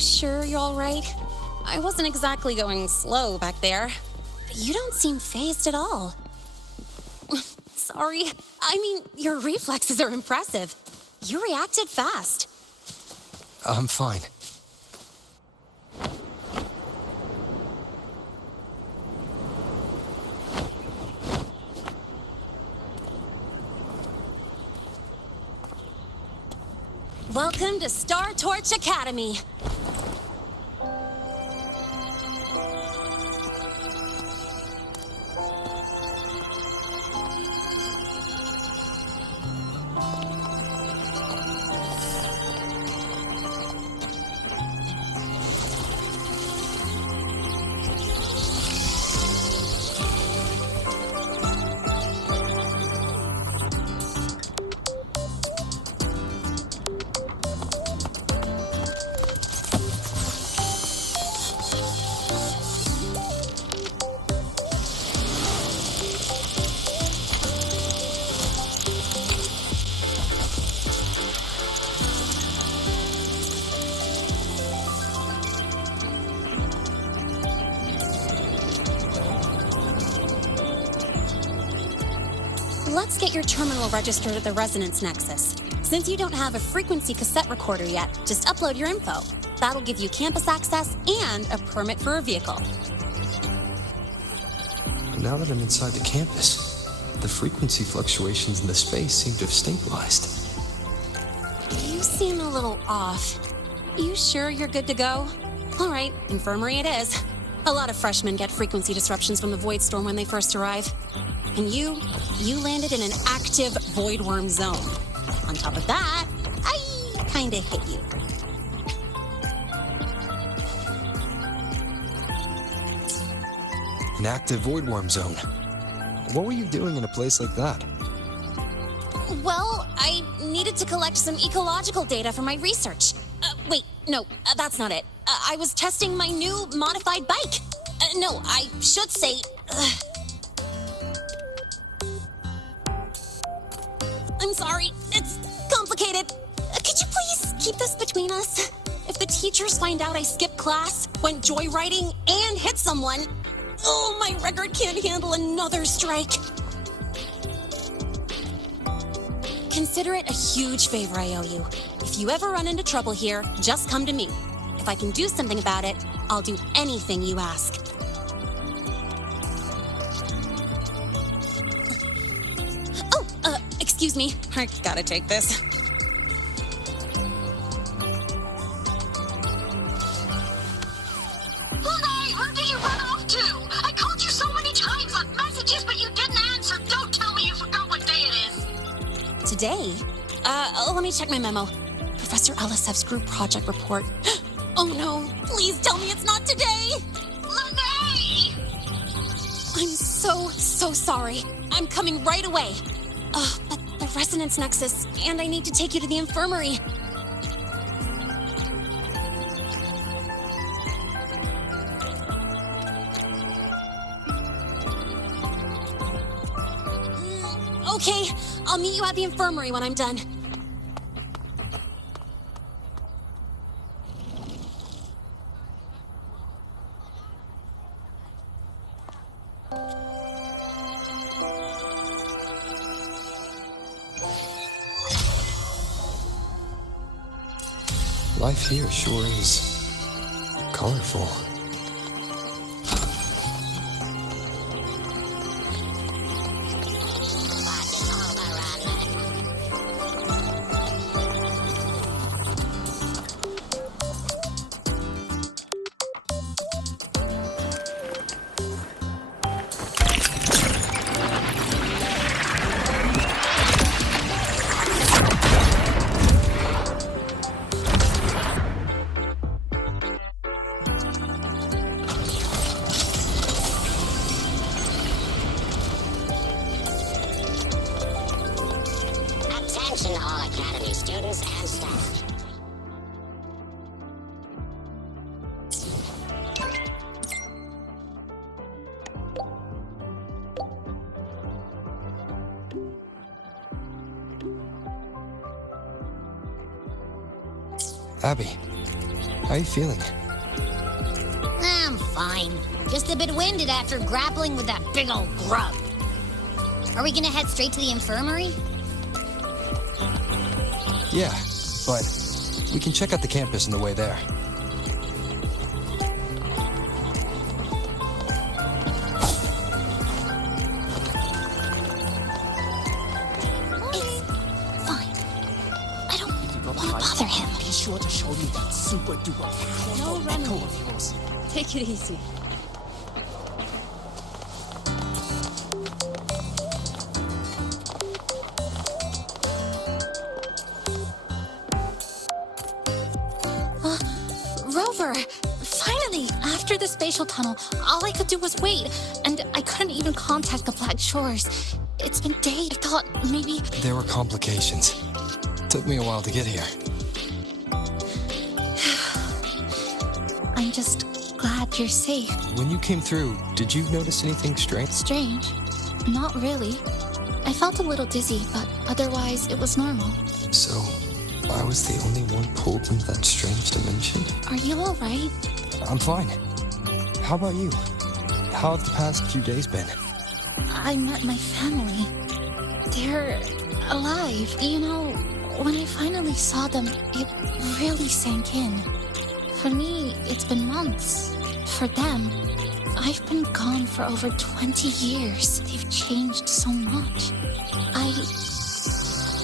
sure you're all right? I wasn't exactly going slow back there. You don't seem fazed at all. Sorry. I mean, your reflexes are impressive. You reacted fast. I'm fine. Welcome to Star Torch Academy. Let's get your terminal registered at the Resonance Nexus. Since you don't have a frequency cassette recorder yet, just upload your info. That'll give you campus access and a permit for a vehicle. Now that I'm inside the campus, the frequency fluctuations in the space seem to have stabilized. You seem a little off. You sure you're good to go? All right, infirmary it is. A lot of freshmen get frequency disruptions from the Void Storm when they first arrive. And you landed in an active void worm zone. On top of that, I kinda hit you. An active void worm zone. What were you doing in a place like that? Well, I needed to collect some ecological data for my research. Wait, no, that's not it. I was testing my new modified bike. No, I should say... I'm sorry, it's complicated. Could you please keep this between us? If the teachers find out I skipped class, went joyriding, and hit someone, oh, my record can't handle another strike. Consider it a huge favor I owe you. If you ever run into trouble here, just come to me. If I can do something about it, I'll do anything you ask. Excuse me, I gotta take this. Hey, where did you run off to? I called you so many times on messages, but you didn't answer. Don't tell me you forgot what day it is. Today? Let me check my memo. Professor Elisev's group project report. Oh no, please tell me it's not today! Lene! I'm so sorry. I'm coming right away. But the Resonance Nexus, and I need to take you to the infirmary. Okay, I'll meet you at the infirmary when I'm done. Life here sure is colorful. Attention all Academy students and staff. Abby, How you feeling? I'm fine. Just a bit winded after grappling with that big old grub. Are we gonna head straight to the infirmary? Yeah, but we can check out the campus on the way there. It's fine. I don't want to bother him. Be sure to show me that super duper No echo remedy. of yours. Take it easy. Rover! Finally! After the spatial tunnel, all I could do was wait, and I couldn't even contact the Black Shores. It's been days. I thought maybe... There were complications. Took me a while to get here. I'm just glad you're safe. When you came through, did you notice anything strange? Strange? Not really. I felt a little dizzy, but otherwise it was normal. So, I was the only one pulled into that strange dimension? Are you alright? I'm fine. How about you? How have the past few days been? I met my family. They're alive. You know, when I finally saw them, it really sank in. For me, it's been months. For them, I've been gone for over 20 years. They've changed so much.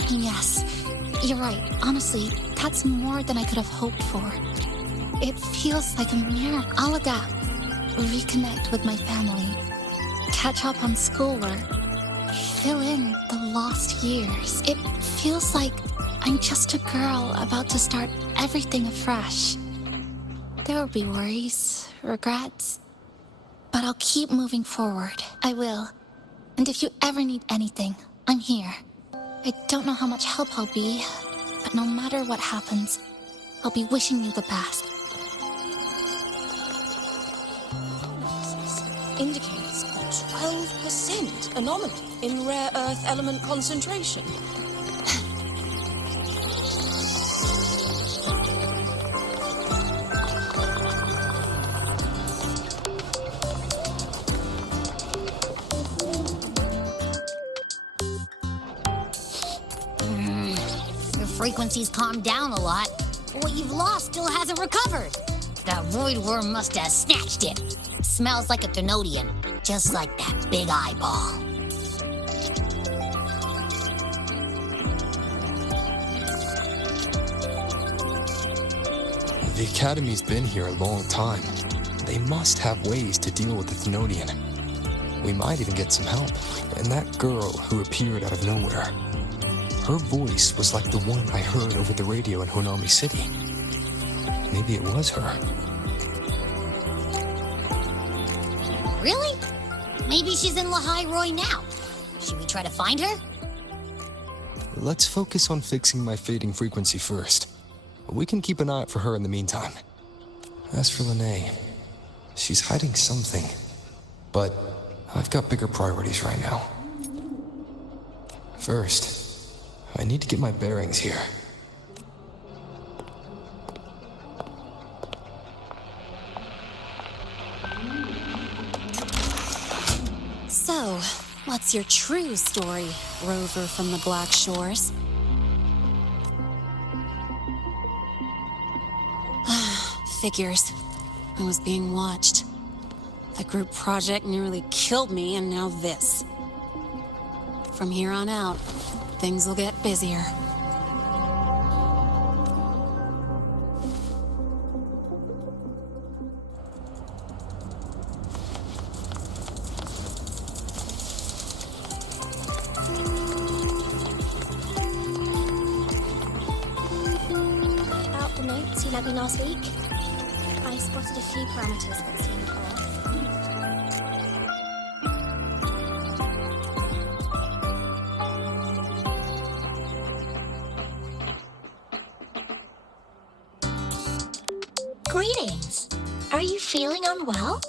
Yes, you're right. Honestly, that's more than I could have hoped for. It feels like a miracle. I'll adapt, reconnect with my family, catch up on schoolwork, fill in the lost years. It feels like I'm just a girl about to start everything afresh. There will be worries, regrets, but I'll keep moving forward. I will. And if you ever need anything, I'm here. I don't know how much help I'll be, but no matter what happens, I'll be wishing you the best. Indicates a 12% anomaly in rare earth element concentration. Your frequency's calmed down a lot, but what you've lost still hasn't recovered. That void worm must have snatched it. Smells like a Thenodian, just like that big eyeball. The Academy's been here a long time. They must have ways to deal with the Thenodian. We might even get some help. And that girl who appeared out of nowhere, her voice was like the one I heard over the radio in Honami City. Maybe it was her. Really? Maybe she's in Lahai Roy now. Should we try to find her? Let's focus on fixing my fading frequency first. We can keep an eye out for her in the meantime. As for Lene, she's hiding something. But I've got bigger priorities right now. First, I need to get my bearings here. So, what's your true story, Rover from the Black Shores? Figures. I was being watched. The group project nearly killed me, and now this. From here on out, things will get busier. About the notes you lent me last week, I spotted a few parameters that seemed off. Greetings. Are you feeling unwell?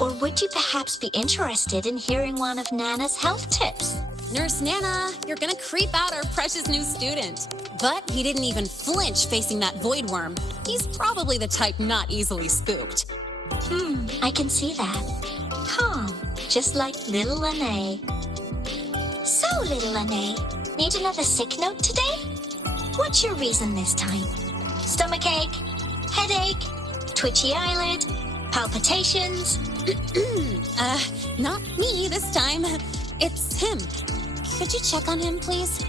Or would you perhaps be interested in hearing one of Nana's health tips? Nurse Nana, you're gonna creep out our precious new student. But he didn't even flinch facing that void worm. He's probably the type not easily spooked. I can see that. Calm, just like little Lene. So, little Lene, need another sick note today? What's your reason this time? Stomachache? Headache? Twitchy eyelid? Palpitations? Not me this time. It's him. Could you check on him, please?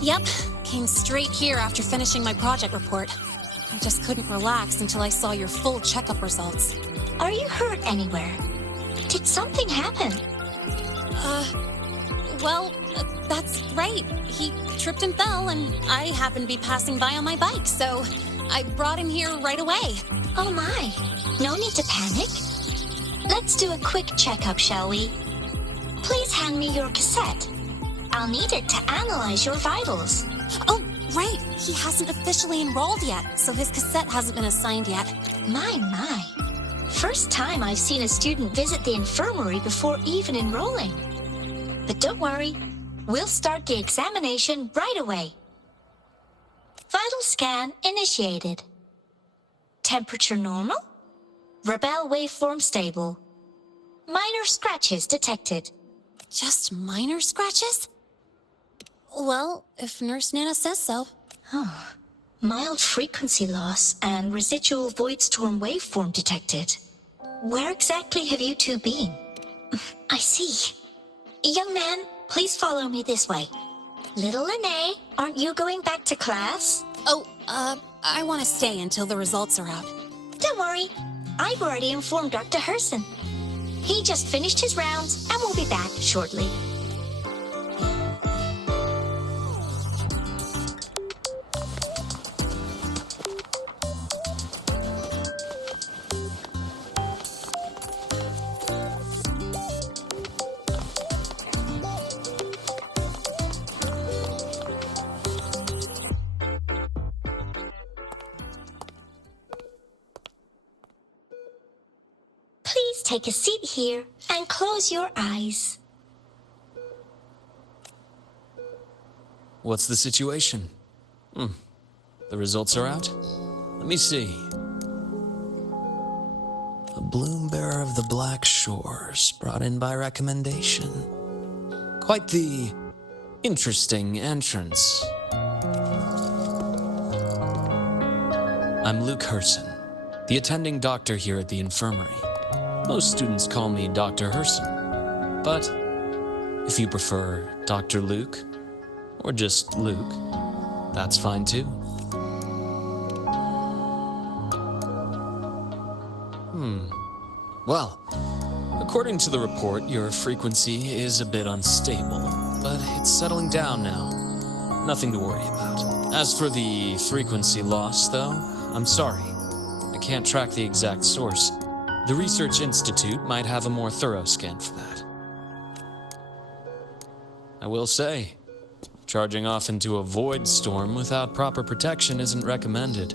Yep, came straight here after finishing my project report. I just couldn't relax until I saw your full checkup results. Are you hurt anywhere? Did something happen? Well, that's right. He tripped and fell, and I happened to be passing by on my bike, so I brought him here right away. Oh my, no need to panic. Let's do a quick checkup, shall we? Please hand me your cassette. I'll need it to analyze your vitals. Oh, right. He hasn't officially enrolled yet, so his cassette hasn't been assigned yet. My. First time I've seen a student visit the infirmary before even enrolling. But don't worry, we'll start the examination right away. Vital scan initiated. Temperature normal. Rebel waveform stable. Minor scratches detected. Just minor scratches? Well, if Nurse Nana says so. Mild frequency loss and residual void storm waveform detected. Where exactly have you two been? I see. Young man, please follow me this way. Little Lene, aren't you going back to class? Oh, I want to stay until the results are out. Don't worry. I've already informed Dr. Herson. He just finished his rounds and will be back shortly. Please take a seat here and close your eyes. What's the situation? The results are out? Let me see. A bloom bearer of the Black Shores, brought in by recommendation. Quite the interesting entrance. I'm Luke Herson, the attending doctor here at the infirmary. Most students call me Dr. Herson, but if you prefer Dr. Luke, or just Luke, that's fine too. Well, according to the report, your frequency is a bit unstable, but it's settling down now. Nothing to worry about. As for the frequency loss, though, I'm sorry. I can't track the exact source. The Research Institute might have a more thorough scan for that. I will say, charging off into a void storm without proper protection isn't recommended.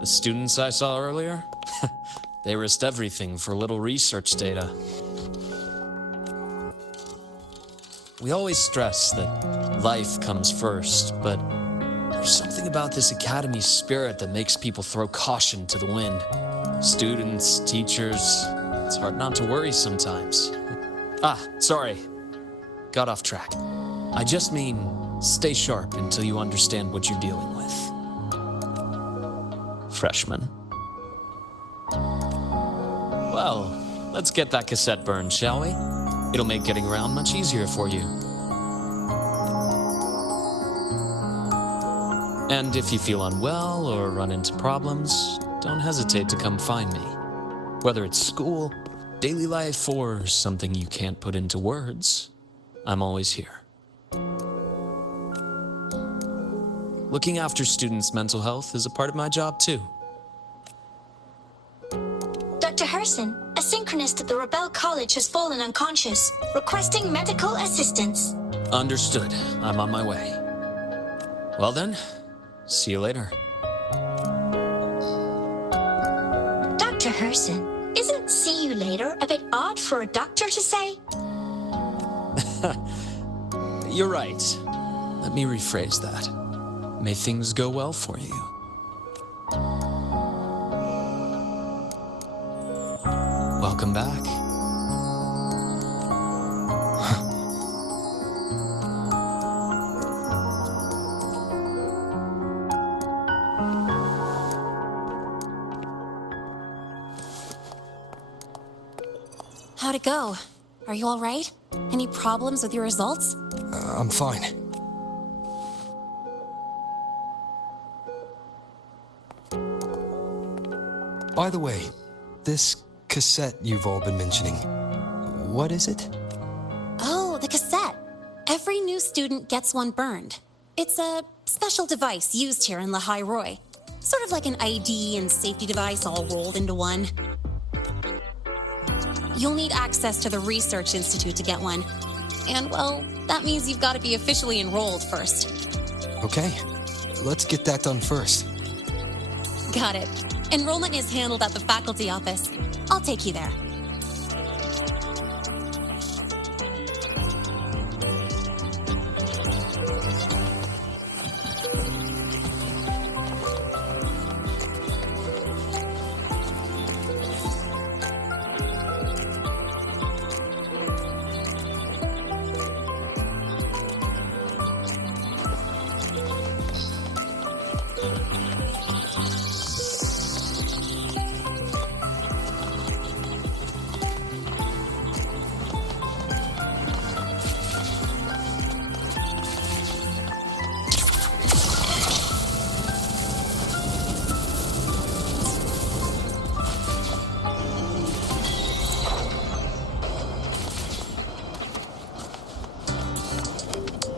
The students I saw earlier, they risked everything for a little research data. We always stress that life comes first, but there's something about this academy spirit that makes people throw caution to the wind. Students, teachers, it's hard not to worry sometimes. Sorry. Got off track. I just mean, stay sharp until you understand what you're dealing with. Freshman. Well, let's get that cassette burned, shall we? It'll make getting around much easier for you. And if you feel unwell or run into problems, don't hesitate to come find me. Whether it's school, daily life, or something you can't put into words, I'm always here. Looking after students' mental health is a part of my job too. Dr. Herson, a synchronist at the Rebel College has fallen unconscious, requesting medical assistance. Understood. I'm on my way. Well then, see you later. Dr. Herson, isn't see you later a bit odd for a doctor to say? You're right. Let me rephrase that. May things go well for you. Welcome back. How'd it go? Are you all right? Any problems with your results? I'm fine. By the way, this cassette you've all been mentioning, what is it? Oh, the cassette. Every new student gets one burned. It's a special device used here in La High Roy. Sort of like an ID and safety device all rolled into one. You'll need access to the Research Institute to get one. And, well, that means you've got to be officially enrolled first. Okay, let's get that done first. Got it. Enrollment is handled at the faculty office. I'll take you there.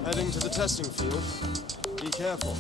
Heading to the testing field. Be careful.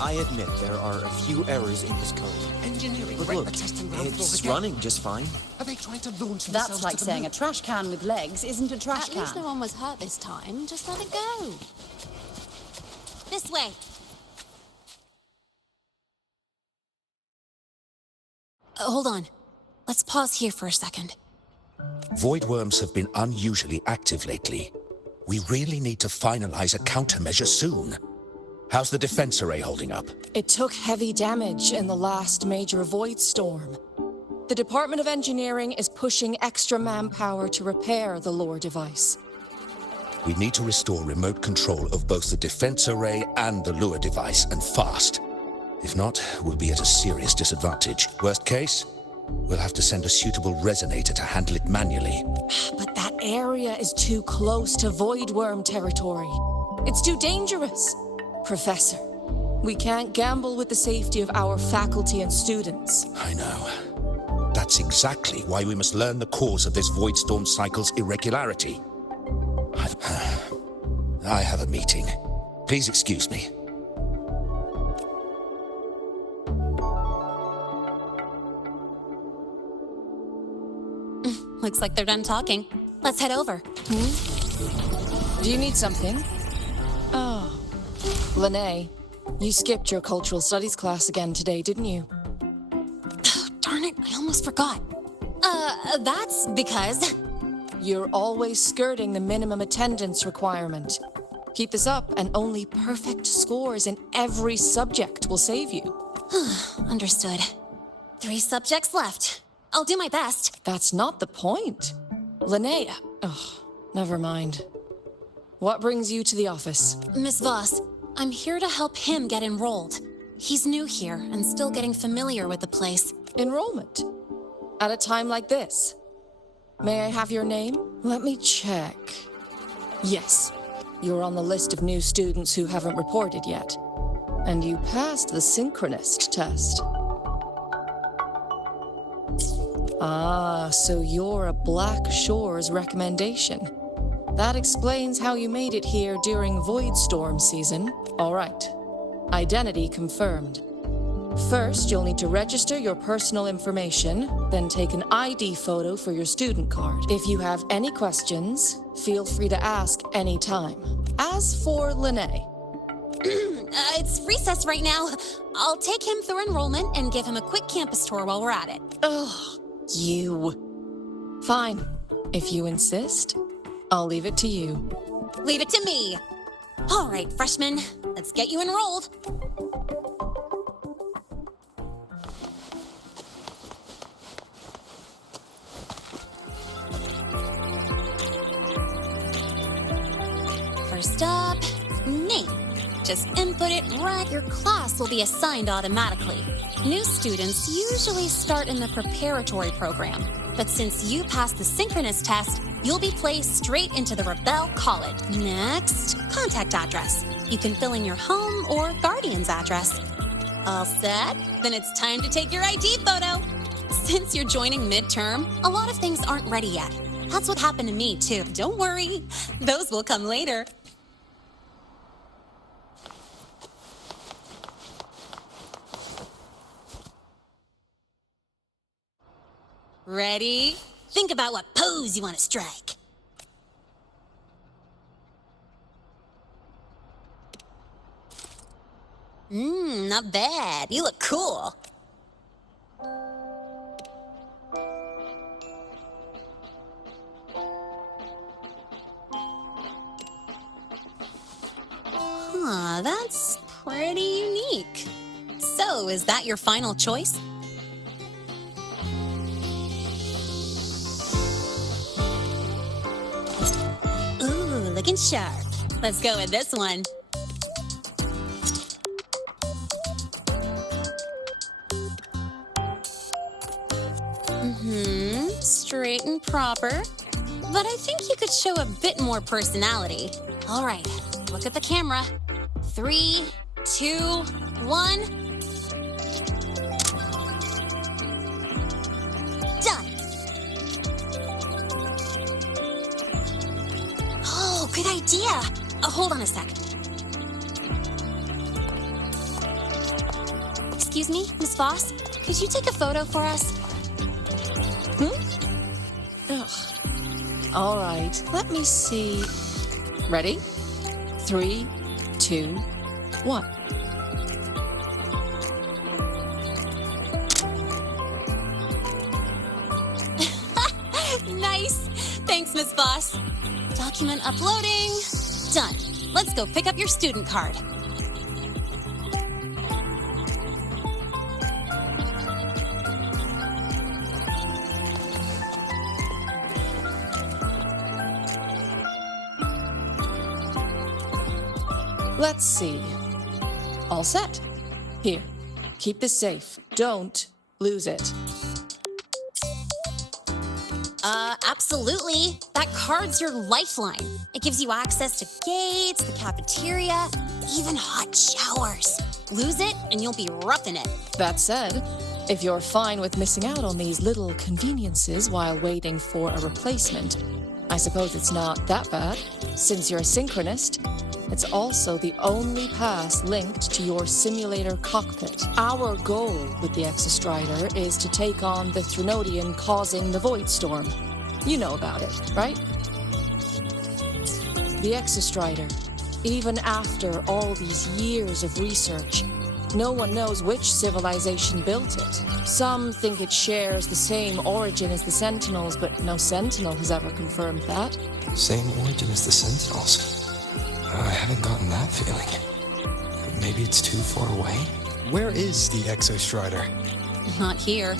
I admit there are a few errors in his code. Engineering, But break look, the testing ground floor it's again. running just fine. Are they trying to launch themselves That's like to the saying moon? a trash can with legs isn't a trash At can. least no one was hurt this time. Just let it go. This way. Hold on. Let's pause here for a second. Void worms have been unusually active lately. We really need to finalize a countermeasure soon. How's the defense array holding up? It took heavy damage in the last major void storm. The Department of Engineering is pushing extra manpower to repair the lore device. We need to restore remote control of both the defense array and the lure device, and fast. If not, we'll be at a serious disadvantage. Worst case, we'll have to send a suitable resonator to handle it manually. But that area is too close to void worm territory. It's too dangerous. Professor, we can't gamble with the safety of our faculty and students. I know. That's exactly why we must learn the cause of this void storm cycle's irregularity. I have a meeting. Please excuse me. Looks like they're done talking. Let's head over. Do you need something? Oh. Lene, you skipped your cultural studies class again today, didn't you? Darn it, I almost forgot. That's because... You're always skirting the minimum attendance requirement. Keep this up, and only perfect scores in every subject will save you. Understood. 3 subjects left. I'll do my best. That's not the point. Linnea. Ugh, never mind. What brings you to the office? Miss Voss, I'm here to help him get enrolled. He's new here and still getting familiar with the place. Enrollment? At a time like this? May I have your name? Let me check. Yes, you're on the list of new students who haven't reported yet. And you passed the synchronist test. Ah, so you're a Black Shores recommendation. That explains how you made it here during Void Storm season. All right. Identity confirmed. First, you'll need to register your personal information, then take an ID photo for your student card. If you have any questions, feel free to ask anytime. As for Linnea, It's recess right now. I'll take him through enrollment and give him a quick campus tour while we're at it. ugh, you. Fine. If you insist, I'll leave it to you. Leave it to me. All right, freshman, let's get you enrolled. First up, name. Just input it right. Your class will be assigned automatically. New students usually start in the preparatory program, but since you passed the synchronous test, you'll be placed straight into the Rebel College. Next, contact address. You can fill in your home or guardian's address. All set? Then it's time to take your ID photo. Since you're joining midterm, a lot of things aren't ready yet. That's what happened to me, too. Don't worry, those will come later. Ready? Think about what pose you want to strike. Not bad. You look cool. That's pretty unique. So, is that your final choice? Ooh, looking sharp. Let's go with this one. Straight and proper. But I think you could show a bit more personality. All right, look at the camera. 3, 2, 1. Done. Oh, good idea. Hold on a sec. Excuse me, Miss Voss? Could you take a photo for us? Ugh. All right, let me see. Ready? 3, 2, 1. Nice. Thanks, Miss Voss. Document uploading. Done. Let's go pick up your student card. Let's see. All set. Here, keep this safe. Don't lose it. Absolutely. That card's your lifeline. It gives you access to gates, the cafeteria, even hot showers. Lose it, and you'll be roughing it. That said, if you're fine with missing out on these little conveniences while waiting for a replacement, I suppose it's not that bad. Since you're a synchronist, it's also the only pass linked to your simulator cockpit. Our goal with the Exostrider is to take on the Threnodian causing the Void Storm. You know about it, right? The Exostrider, even after all these years of research, no one knows which civilization built it. Some think it shares the same origin as the Sentinels, but no Sentinel has ever confirmed that. Same origin as the Sentinels. I haven't gotten that feeling. Maybe it's too far away? Where is the Exostrider? Not here.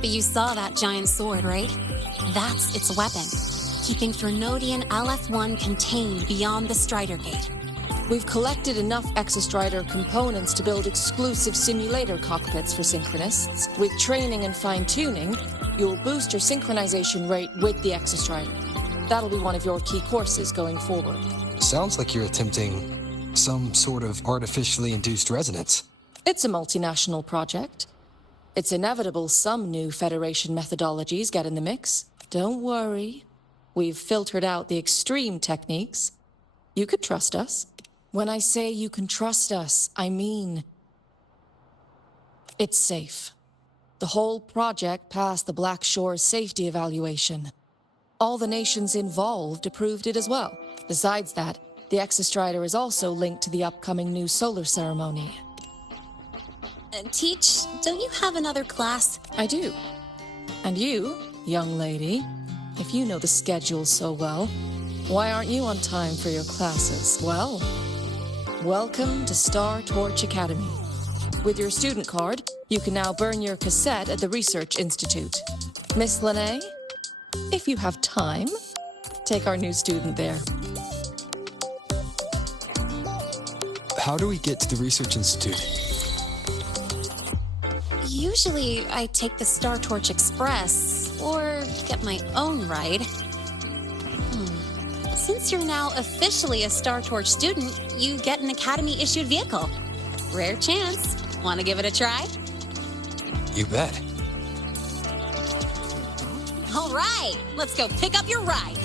But you saw that giant sword, right? That's its weapon, keeping Threnodian LF-1 contained beyond the Strider Gate. We've collected enough Exostrider components to build exclusive simulator cockpits for synchronists. With training and fine-tuning, you'll boost your synchronization rate with the Exostrider. That'll be one of your key courses going forward. Sounds like you're attempting some sort of artificially induced resonance. It's a multinational project. It's inevitable some new Federation methodologies get in the mix. Don't worry. We've filtered out the extreme techniques. You could trust us. When I say you can trust us, I mean it's safe. The whole project passed the Black Shore's safety evaluation. All the nations involved approved it as well. Besides that, the Exostrider is also linked to the upcoming new solar ceremony. Teach, don't you have another class? I do. And you, young lady, if you know the schedule so well, why aren't you on time for your classes? Well, welcome to Star Torch Academy. With your student card, you can now burn your cassette at the Research Institute. Miss Lene, if you have time, take our new student there. How do we get to the Research Institute? Usually, I take the Star Torch Express, or get my own ride. Since you're now officially a Star Torch student, you get an Academy-issued vehicle. Rare chance. Want to give it a try? You bet. All right, let's go pick up your ride.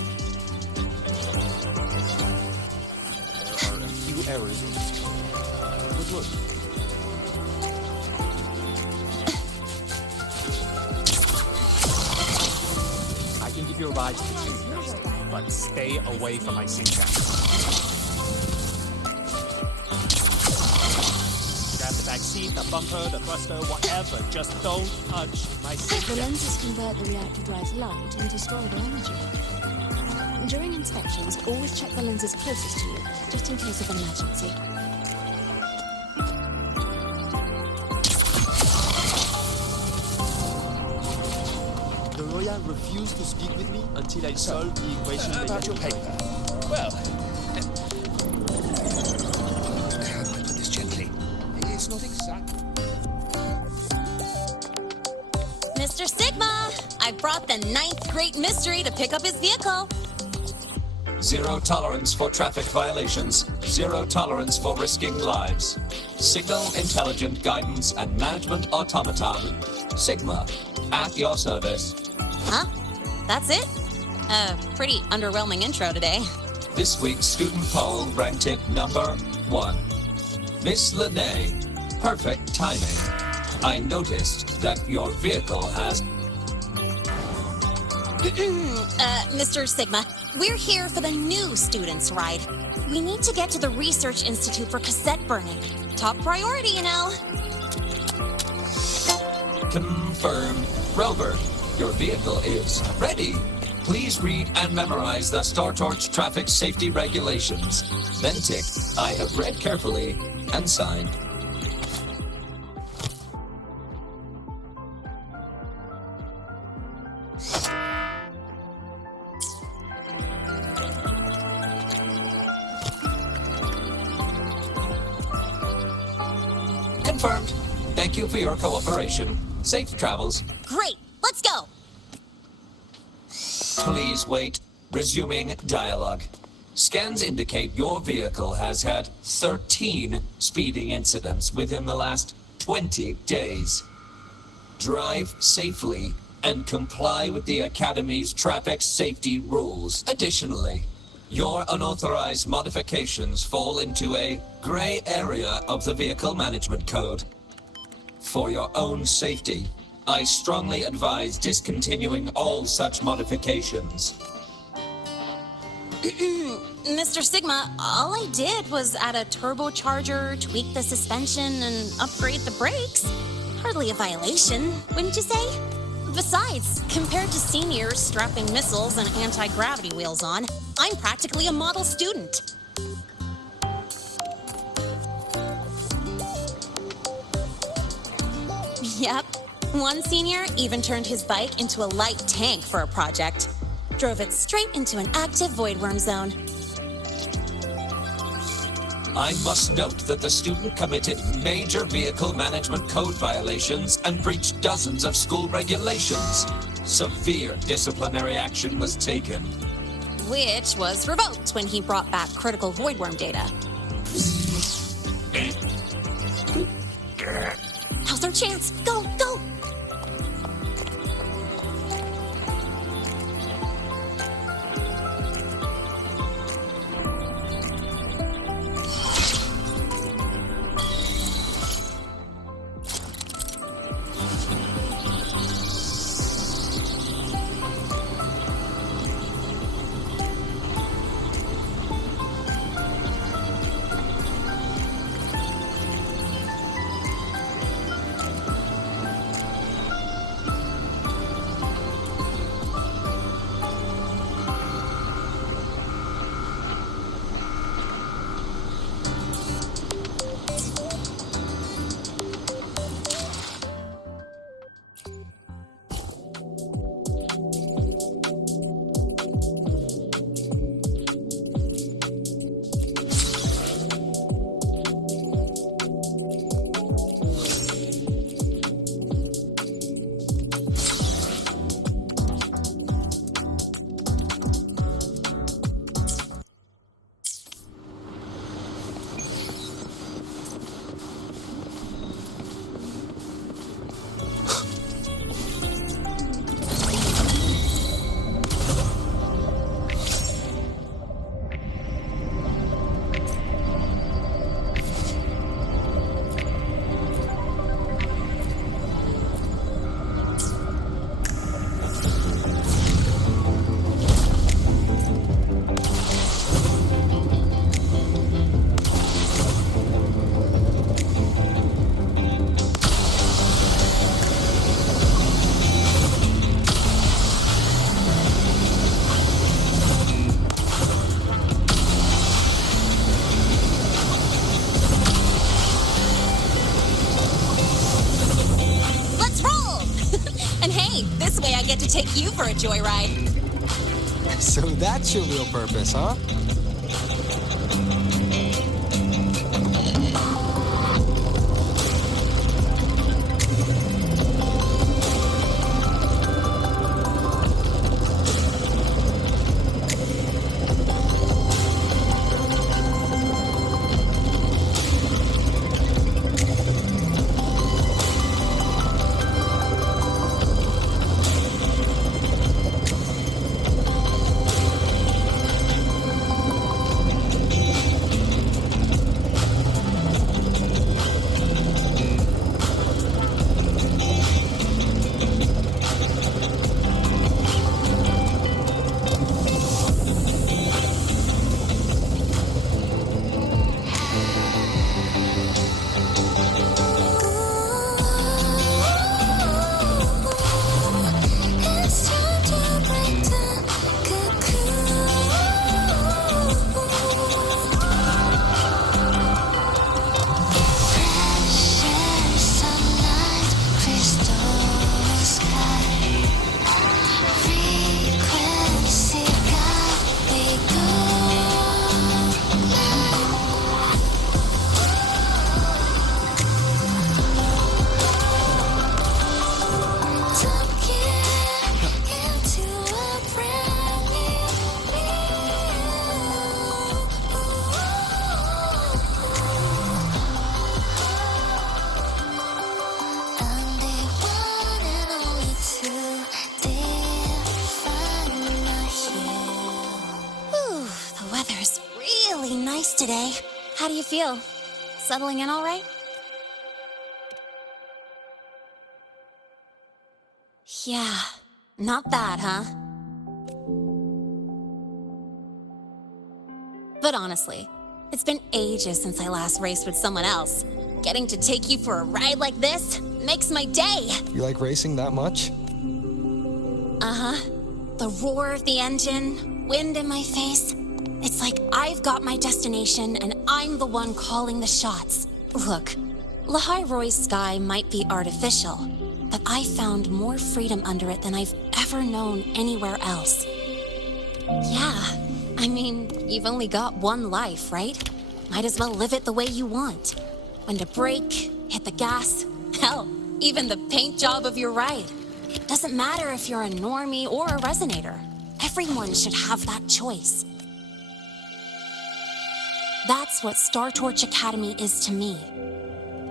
There are a few errors in this code. Good look. I can give you a ride to the shooting range, but stay away from my sync trap. Grab the back seat, the bumper, the thruster, whatever. Just don't touch my sync The trap. lenses convert the reactor drive's light into storable energy. During inspections, always check the lenses closest to you, just in case of an emergency. The Royal refused to speak with me until I solved the equation. About your paper. Well, How do I put this gently? It's not exactly. Mr. Sigma, I brought the 9th Great Mystery to pick up his vehicle. Zero tolerance for traffic violations. Zero tolerance for risking lives. Signal intelligent guidance and management automaton. Sigma, at your service. Huh? That's it? Pretty underwhelming intro today. This week's student poll ranked it number 1. Miss Lene, perfect timing. I noticed that your vehicle has... Mr. Sigma, we're here for the new students' ride. We need to get to the Research Institute for cassette burning. Top priority, you know. Confirmed. Rover, your vehicle is ready. Please read and memorize the Star Torch traffic safety regulations. Then tick, I have read carefully, and signed. Confirmed. Thank you for your cooperation. Safe travels. Great, let's go. Please wait. Resuming dialogue. Scans indicate your vehicle has had 13 speeding incidents within the last 20 days. Drive safely and comply with the Academy's traffic safety rules. Additionally, your unauthorized modifications fall into a gray area of the Vehicle Management Code. For your own safety, I strongly advise discontinuing all such modifications. Mr. Sigma, all I did was add a turbocharger, tweak the suspension, and upgrade the brakes. Hardly a violation, wouldn't you say? Besides, compared to seniors strapping missiles and anti-gravity wheels on, I'm practically a model student. Yep. One senior even turned his bike into a light tank for a project. Drove it straight into an active voidworm zone. I must note that the student committed major vehicle management code violations and breached dozens of school regulations. Severe disciplinary action was taken. Which was revoked when he brought back critical voidworm data. Now's our chance. Go, go! To take you for a joyride. So that's your real purpose, huh? Today. How do you feel? Settling in all right? Yeah, not bad, huh? But honestly, it's been ages since I last raced with someone else. Getting to take you for a ride like this makes my day. You like racing that much? Uh-huh. The roar of the engine, wind in my face. It's like I've got my destination and I'm the one calling the shots. Look, Lahai Roy's sky might be artificial, that I found more freedom under it than I've ever known anywhere else. Yeah, I mean, you've only got one life, right? Might as well live it the way you want. When to brake, hit the gas, hell, even the paint job of your ride. Doesn't matter if you're a normie or a resonator. Everyone should have that choice. That's what Star Torch Academy is to me.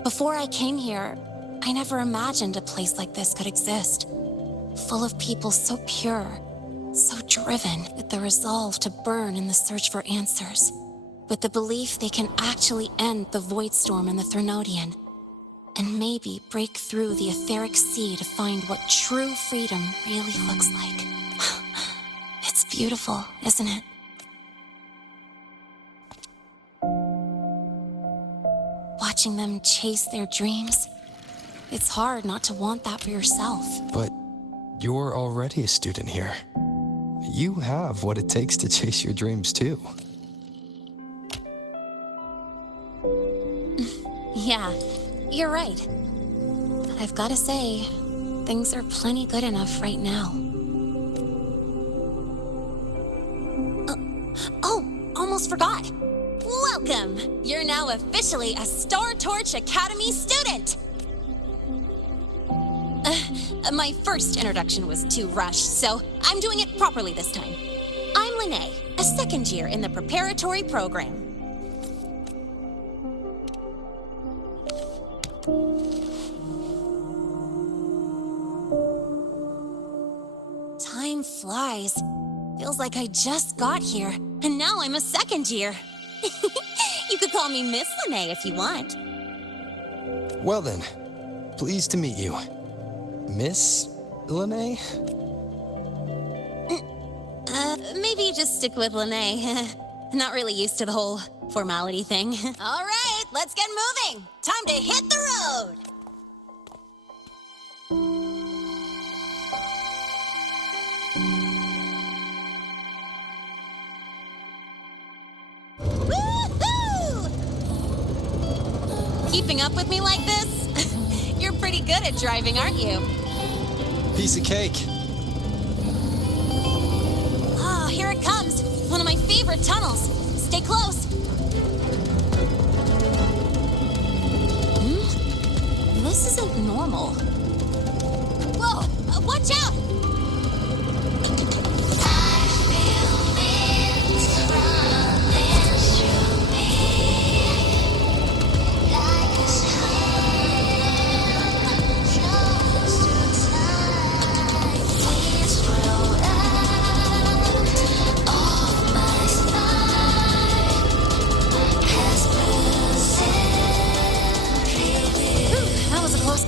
Before I came here, I never imagined a place like this could exist. Full of people so pure, so driven, with the resolve to burn in the search for answers. With the belief they can actually end the Void Storm and the Threnodian. And maybe break through the etheric sea to find what true freedom really looks like. It's beautiful, isn't it? Watching them chase their dreams, it's hard not to want that for yourself. But you're already a student here. You have what it takes to chase your dreams too. Yeah, you're right. But I've got to say, things are plenty good enough right now. Oh, almost forgot. Welcome! You're now officially a Star Torch Academy student! My first introduction was too rushed, so I'm doing it properly this time. I'm Lene, a second year in the preparatory program. Time flies. Feels like I just got here, and now I'm a second year. You could call me Miss Lene if you want. Well then, pleased to meet you. Miss Lene? Maybe just stick with Lene. Not really used to the whole formality thing. All right, let's get moving. Time to hit the road. Keeping up with me like this? You're pretty good at driving, aren't you? Piece of cake. Oh, here it comes. One of my favorite tunnels. Stay close. This isn't normal. Whoa, watch out!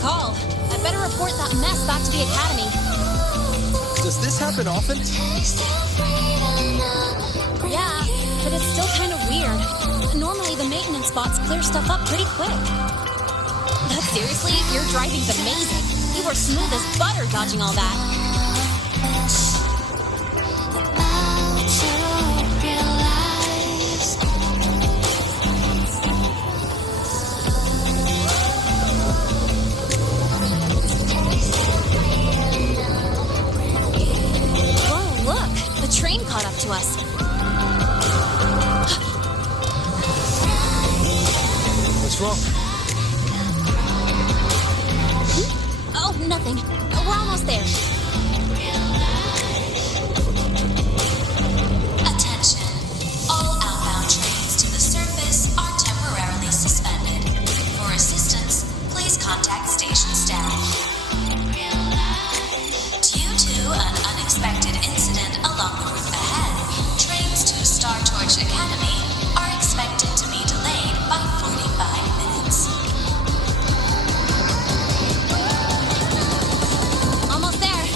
Call. I better report that mess back to the academy. Does this happen often? Yeah, but it's still kind of weird. Normally the maintenance bots clear stuff up pretty quick. But seriously, your driving's amazing. You were smooth as butter dodging all that. Train caught up to us. What's wrong? Oh, nothing. We're almost there. Attention. All outbound trains to the surface are temporarily suspended. For assistance, please contact station staff. Due to an unexpected incident along the route ahead, trains to Star Torch Academy are expected to be delayed by 45 minutes. Almost there.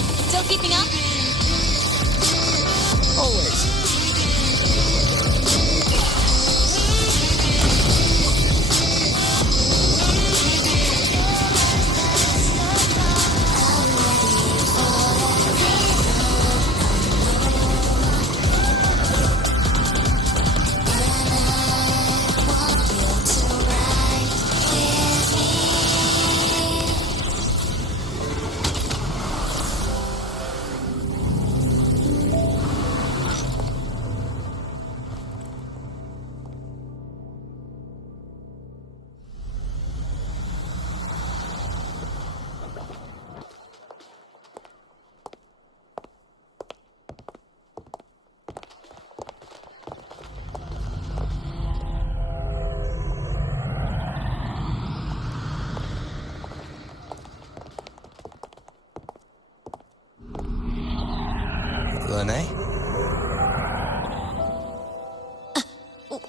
then, eh?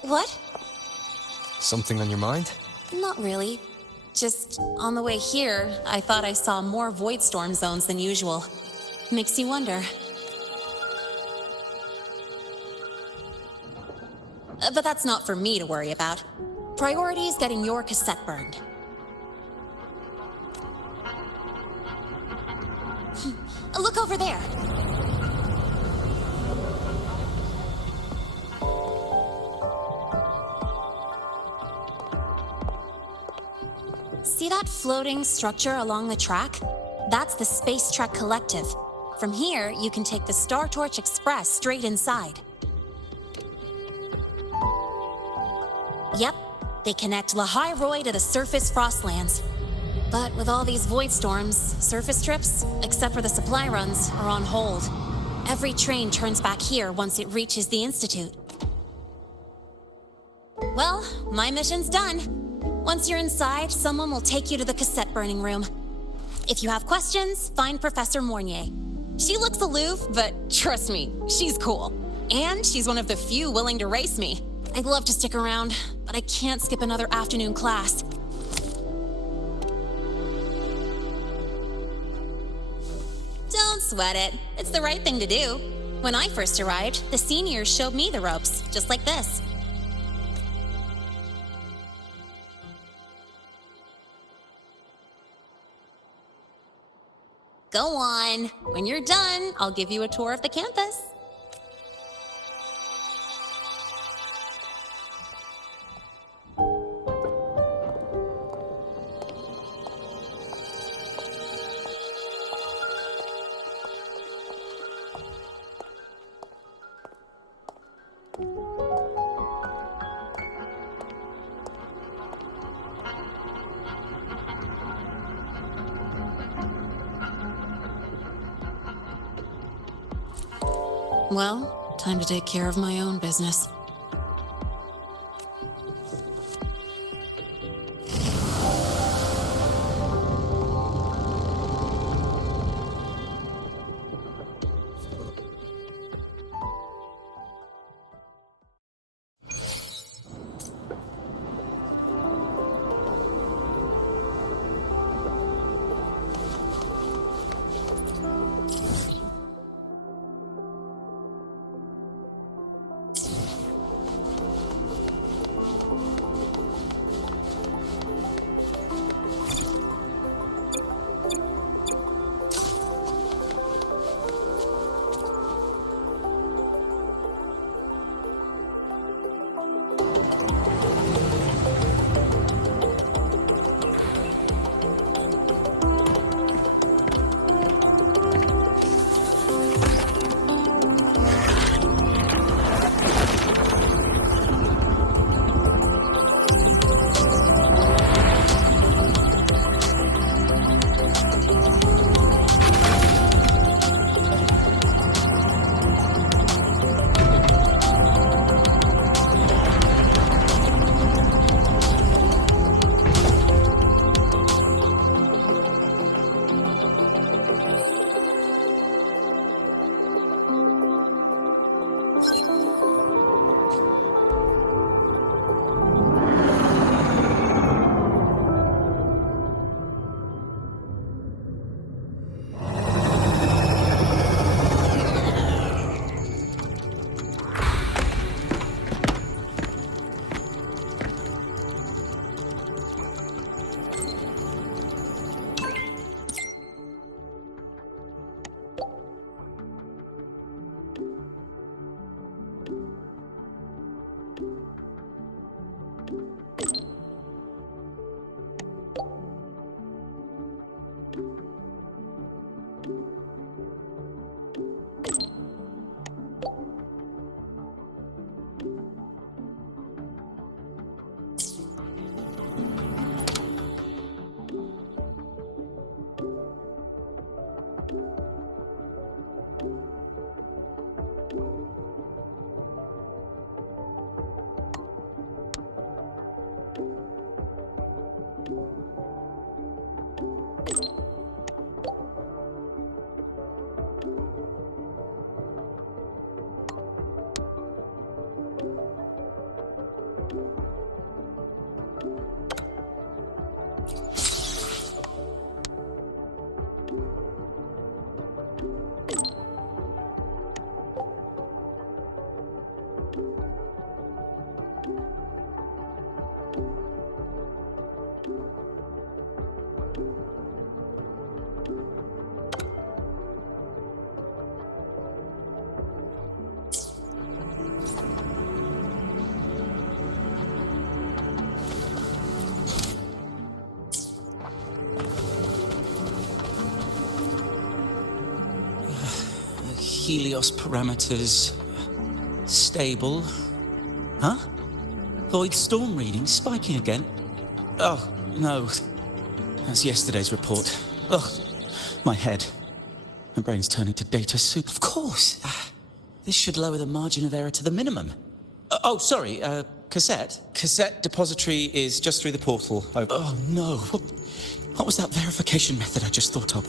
What? Something on your mind? Not really. Just on the way here, I thought I saw more void storm zones than usual. Makes you wonder. But that's not for me to worry about. Priority is getting your cassette burned. Look over there. See that floating structure along the track? That's the Space Trek Collective. From here, you can take the Star Torch Express straight inside. Yep, they connect Lahai to the surface Frostlands. But with all these void storms, surface trips, except for the supply runs, are on hold. Every train turns back here once it reaches the Institute. Well, my mission's done. Once you're inside, someone will take you to the cassette burning room. If you have questions, find Professor Mornier. She looks aloof, but trust me, she's cool. And she's one of the few willing to race me. I'd love to stick around, but I can't skip another afternoon class. Don't sweat it. It's the right thing to do. When I first arrived, the seniors showed me the ropes, just like this. Go on. When you're done, I'll give you a tour of the campus. Well, time to take care of my own business. Helios parameters stable. Huh? Void storm reading spiking again? Oh, no. That's yesterday's report. Ugh, my head. My brain's turning to data soup. Of course. This should lower the margin of error to the minimum. Sorry, cassette? Cassette depository is just through the portal. Oh, no. What was that verification method I just thought of?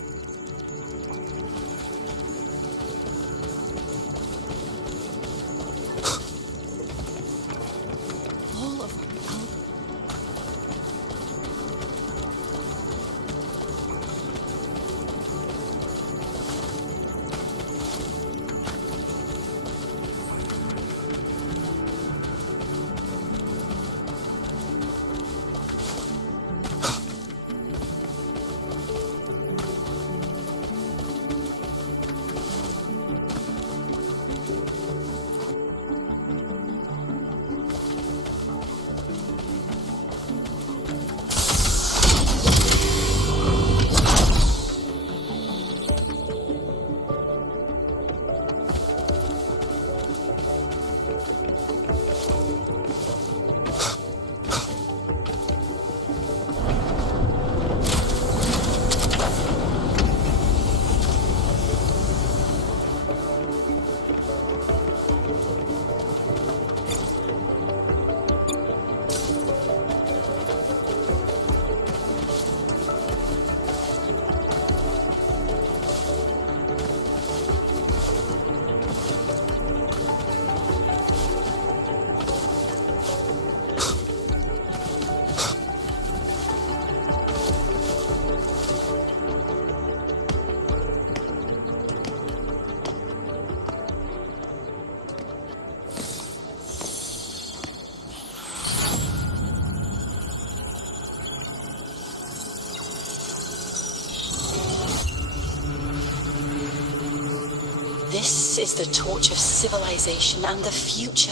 This is the torch of civilization and the future.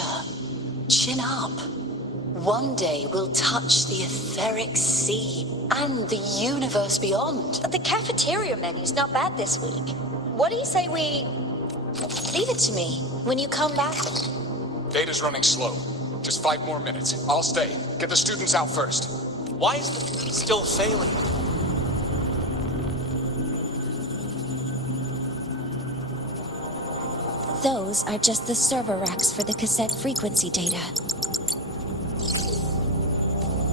Chin up. One day we'll touch the etheric sea and the universe beyond. The cafeteria menu's not bad this week. What do you say we... Leave it to me. When you come back... Data's running slow. Just 5 more minutes. I'll stay. Get the students out first. Why is it still failing? Those are just the server racks for the cassette frequency data.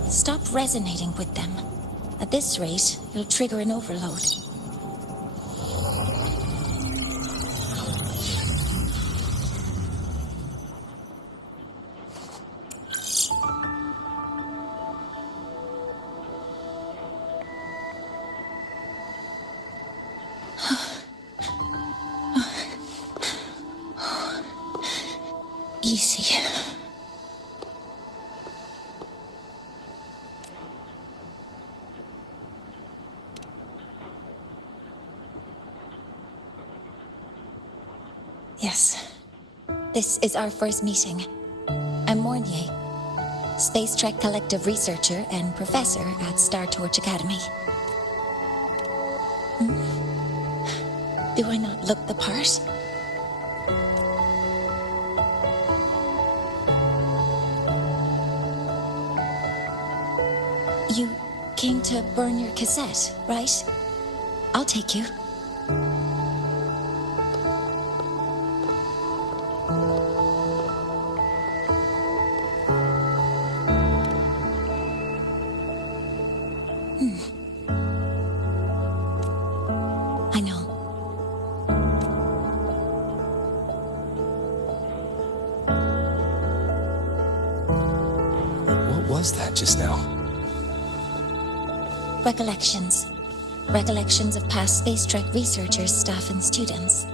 Stop resonating with them. At this rate, you'll trigger an overload. Easy. Yes. This is our first meeting. I'm Mornier, Space Trek Collective researcher and professor at Star Torch Academy. Do I not look the part? You came to burn your cassette, right? I'll take you. I know. What was that just now? Recollections. Recollections of past Space Trek researchers, staff, and students.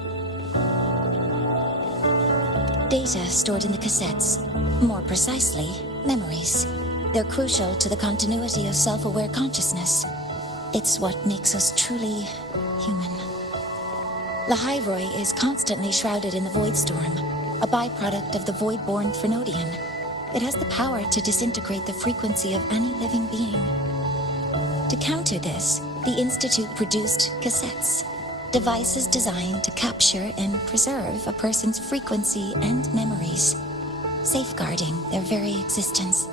Data stored in the cassettes. More precisely, memories. They're crucial to the continuity of self-aware consciousness. It's what makes us truly human. Lahairoi is constantly shrouded in the Void Storm, a byproduct of the Void-born Frenodian. It has the power to disintegrate the frequency of any living being. To counter this, the Institute produced cassettes, device is designed to capture and preserve a person's frequency and memories, safeguarding their very existence.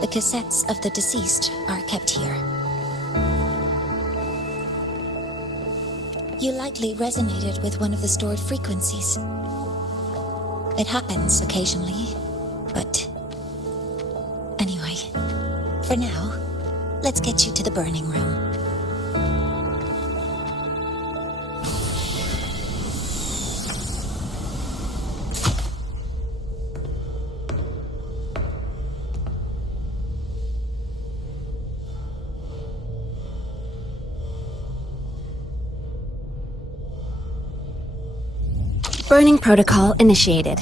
The cassettes of the deceased are kept here. You likely resonated with one of the stored frequencies. It happens occasionally, but anyway, for now, let's get you to the burning room. Burning protocol initiated.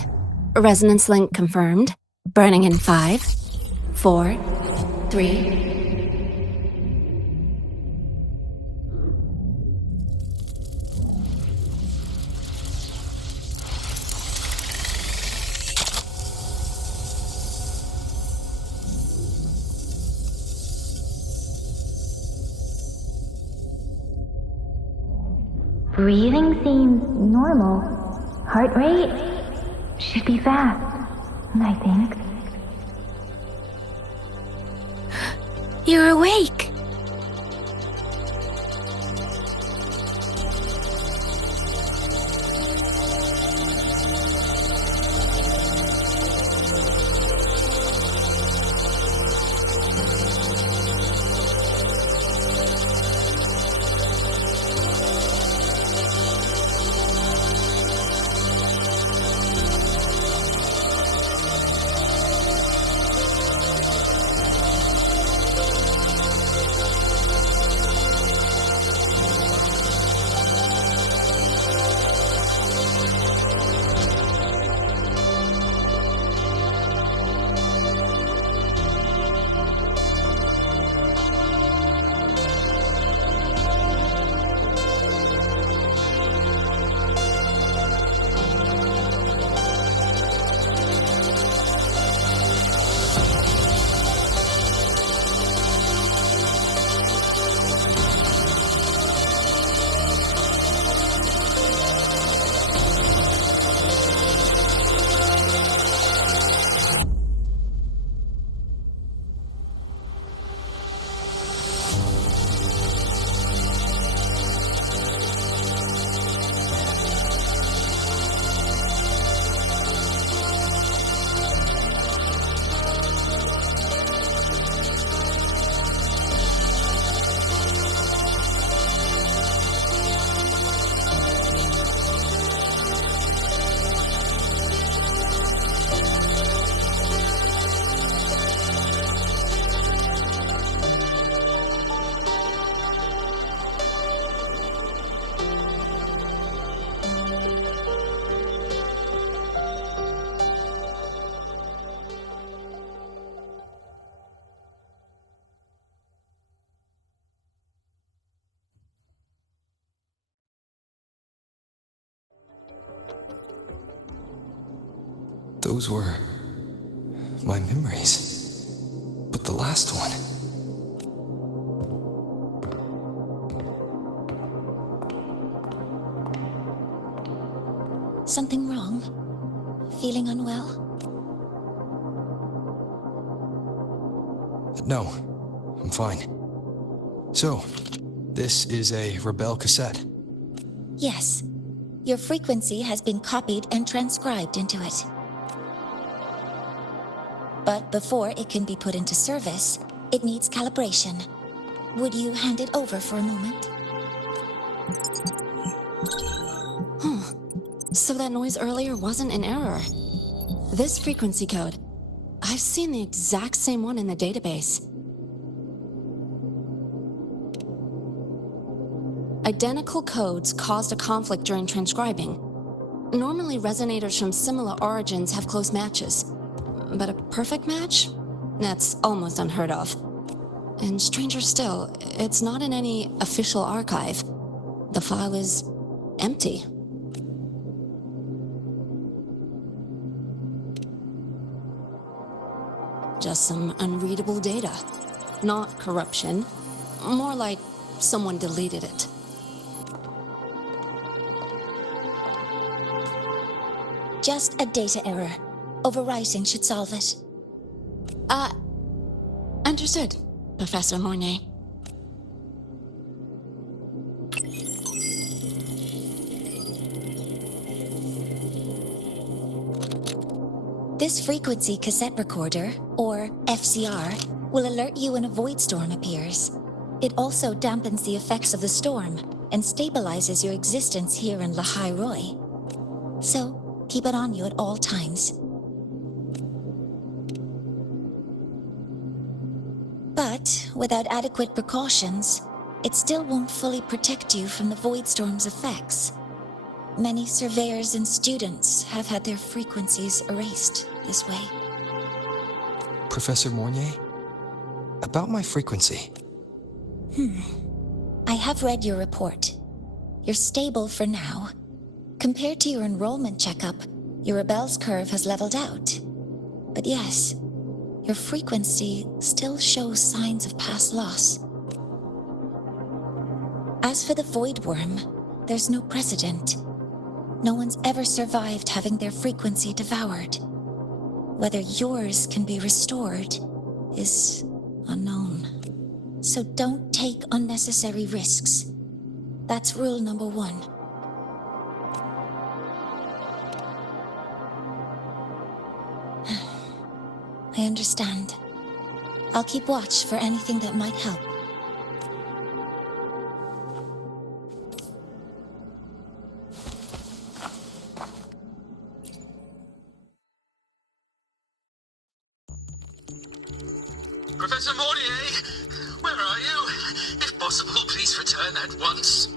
Resonance link confirmed. Burning in 5, 4, 3. Breathing seems normal. Heart rate should be fast, I think. You're awake! Those were my memories. But the last one... Something wrong? Feeling unwell? No, I'm fine. So, this is a Rebel cassette. Yes. Your frequency has been copied and transcribed into it. But before it can be put into service, it needs calibration. Would you hand it over for a moment? So that noise earlier wasn't an error. This frequency code, I've seen the exact same one in the database. Identical codes caused a conflict during transcribing. Normally, resonators from similar origins have close matches. But a perfect match? That's almost unheard of. And stranger still, it's not in any official archive. The file is empty. Just some unreadable data. Not corruption. More like someone deleted it. Just a data error. Overwriting should solve it. Understood, Professor Mornay. This frequency cassette recorder, or FCR, will alert you when a void storm appears. It also dampens the effects of the storm and stabilizes your existence here in Lahai Roy. So, keep it on you at all times. But, without adequate precautions, it still won't fully protect you from the void storm's effects. Many surveyors and students have had their frequencies erased this way. Professor Mornier, about my frequency. I have read your report. You're stable for now. Compared to your enrollment checkup, your rebels curve has leveled out. But yes, your frequency still shows signs of past loss. As for the Void Worm, there's no precedent. No one's ever survived having their frequency devoured. Whether yours can be restored is unknown. So don't take unnecessary risks. That's rule number 1. I understand. I'll keep watch for anything that might help. Professor Mornier, where are you? If possible, please return at once.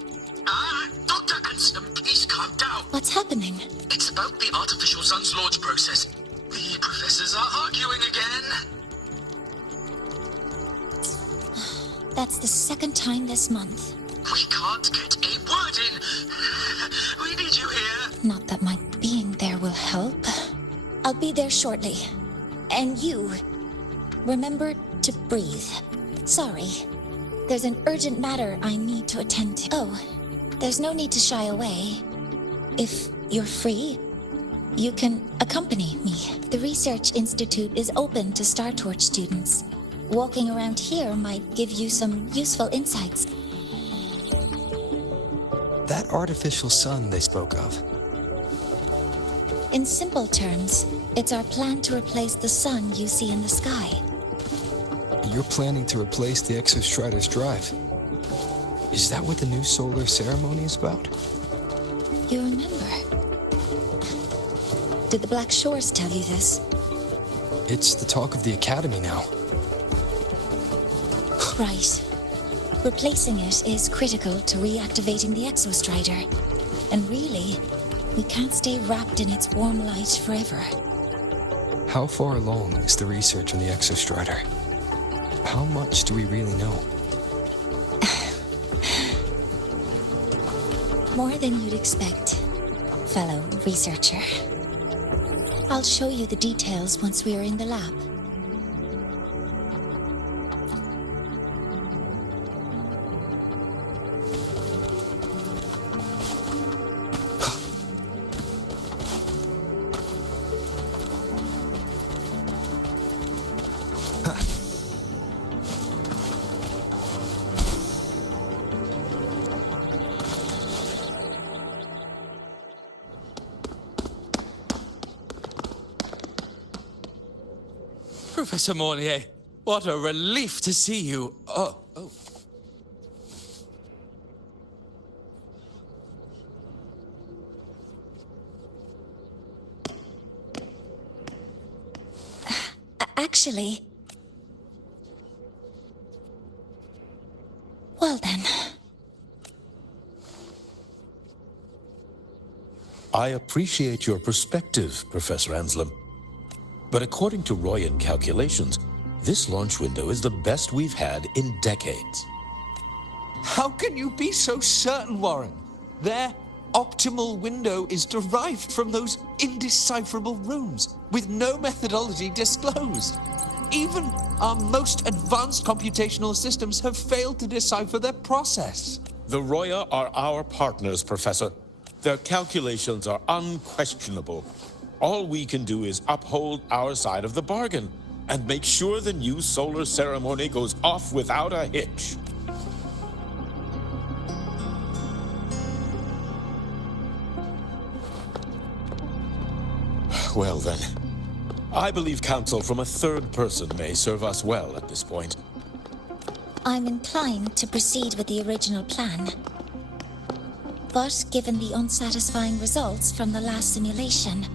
Dr. Ansem, please calm down. What's happening? It's about the artificial sun's launch process. The professors are arguing again. That's the second time this month. We can't get a word in. We need you here. Not that my being there will help. I'll be there shortly. And you, remember to breathe. Sorry. There's an urgent matter I need to attend to. Oh, there's no need to shy away. If you're free, you can accompany me. The Research Institute is open to Star Torch students. Walking around here might give you some useful insights. That artificial sun they spoke of. In simple terms, it's our plan to replace the sun you see in the sky. You're planning to replace the Exostrider's drive. Is that what the new solar ceremony is about? You remember? Did the Black Shores tell you this? It's the talk of the Academy now. Right. Replacing it is critical to reactivating the Exostrider. And really, we can't stay wrapped in its warm light forever. How far along is the research on the Exostrider? How much do we really know? More than you'd expect, fellow researcher. I'll show you the details once we are in the lab. Professor Mornier, what a relief to see you. Oh. Actually... Well then... I appreciate your perspective, Professor Anslem. But according to Royan calculations, this launch window is the best we've had in decades. How can you be so certain, Warren? Their optimal window is derived from those indecipherable runes, with no methodology disclosed. Even our most advanced computational systems have failed to decipher their process. The Roya are our partners, Professor. Their calculations are unquestionable. All we can do is uphold our side of the bargain and make sure the new solar ceremony goes off without a hitch. Well then, I believe counsel from a third person may serve us well at this point. I'm inclined to proceed with the original plan. But given the unsatisfying results from the last simulation,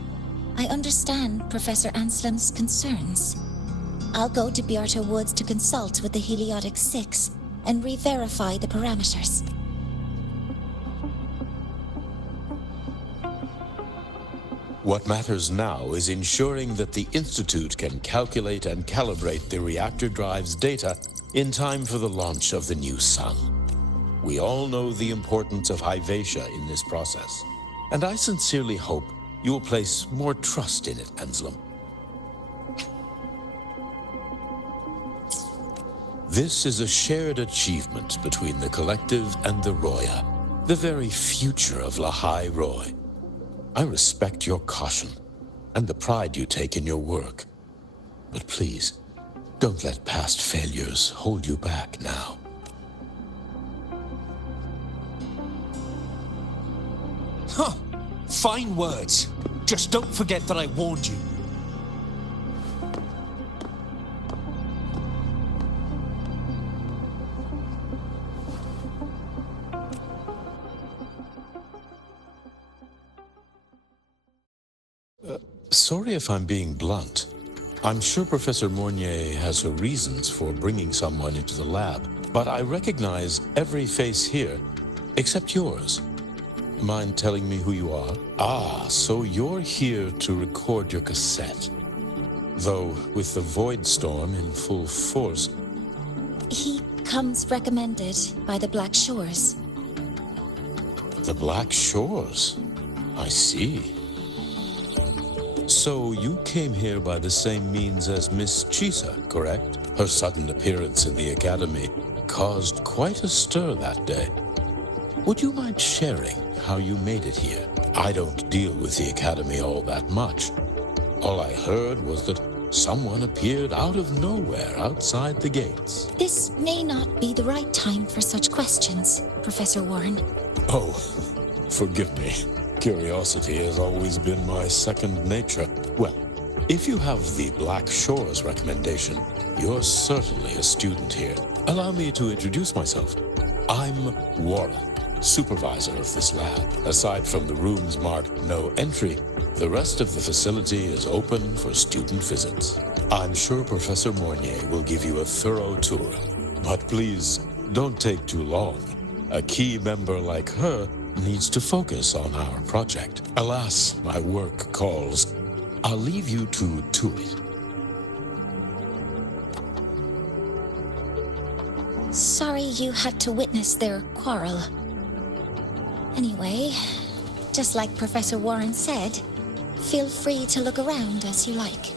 I understand Professor Anslim's concerns. I'll go to Beata Woods to consult with the Heliotic 6 and re-verify the parameters. What matters now is ensuring that the Institute can calculate and calibrate the reactor drive's data in time for the launch of the new sun. We all know the importance of Hyvatia in this process, and I sincerely hope you will place more trust in it, Anslim. This is a shared achievement between the Collective and the Roya, the very future of Lahai Roy. I respect your caution and the pride you take in your work. But please, don't let past failures hold you back now. Huh. Fine words. Just don't forget that I warned you. Sorry if I'm being blunt. I'm sure Professor Mornier has her reasons for bringing someone into the lab, but I recognize every face here, except yours. Mind telling me who you are? Ah, so you're here to record your cassette. Though, with the Void Storm in full force... He comes recommended by the Black Shores. The Black Shores? I see. So you came here by the same means as Miss Chisa, correct? Her sudden appearance in the Academy caused quite a stir that day. Would you mind sharing how you made it here? I don't deal with the Academy all that much. All I heard was that someone appeared out of nowhere outside the gates. This may not be the right time for such questions, Professor Warren. Oh, forgive me. Curiosity has always been my second nature. Well, if you have the Black Shores recommendation, you're certainly a student here. Allow me to introduce myself. I'm Warren, supervisor of this lab. Aside from the rooms marked no entry, the rest of the facility is open for student visits. I'm sure Professor Mornier will give you a thorough tour. But please, don't take too long. A key member like her needs to focus on our project. Alas, my work calls. I'll leave you to it. Sorry you had to witness their quarrel. Anyway, just like Professor Warren said, feel free to look around as you like.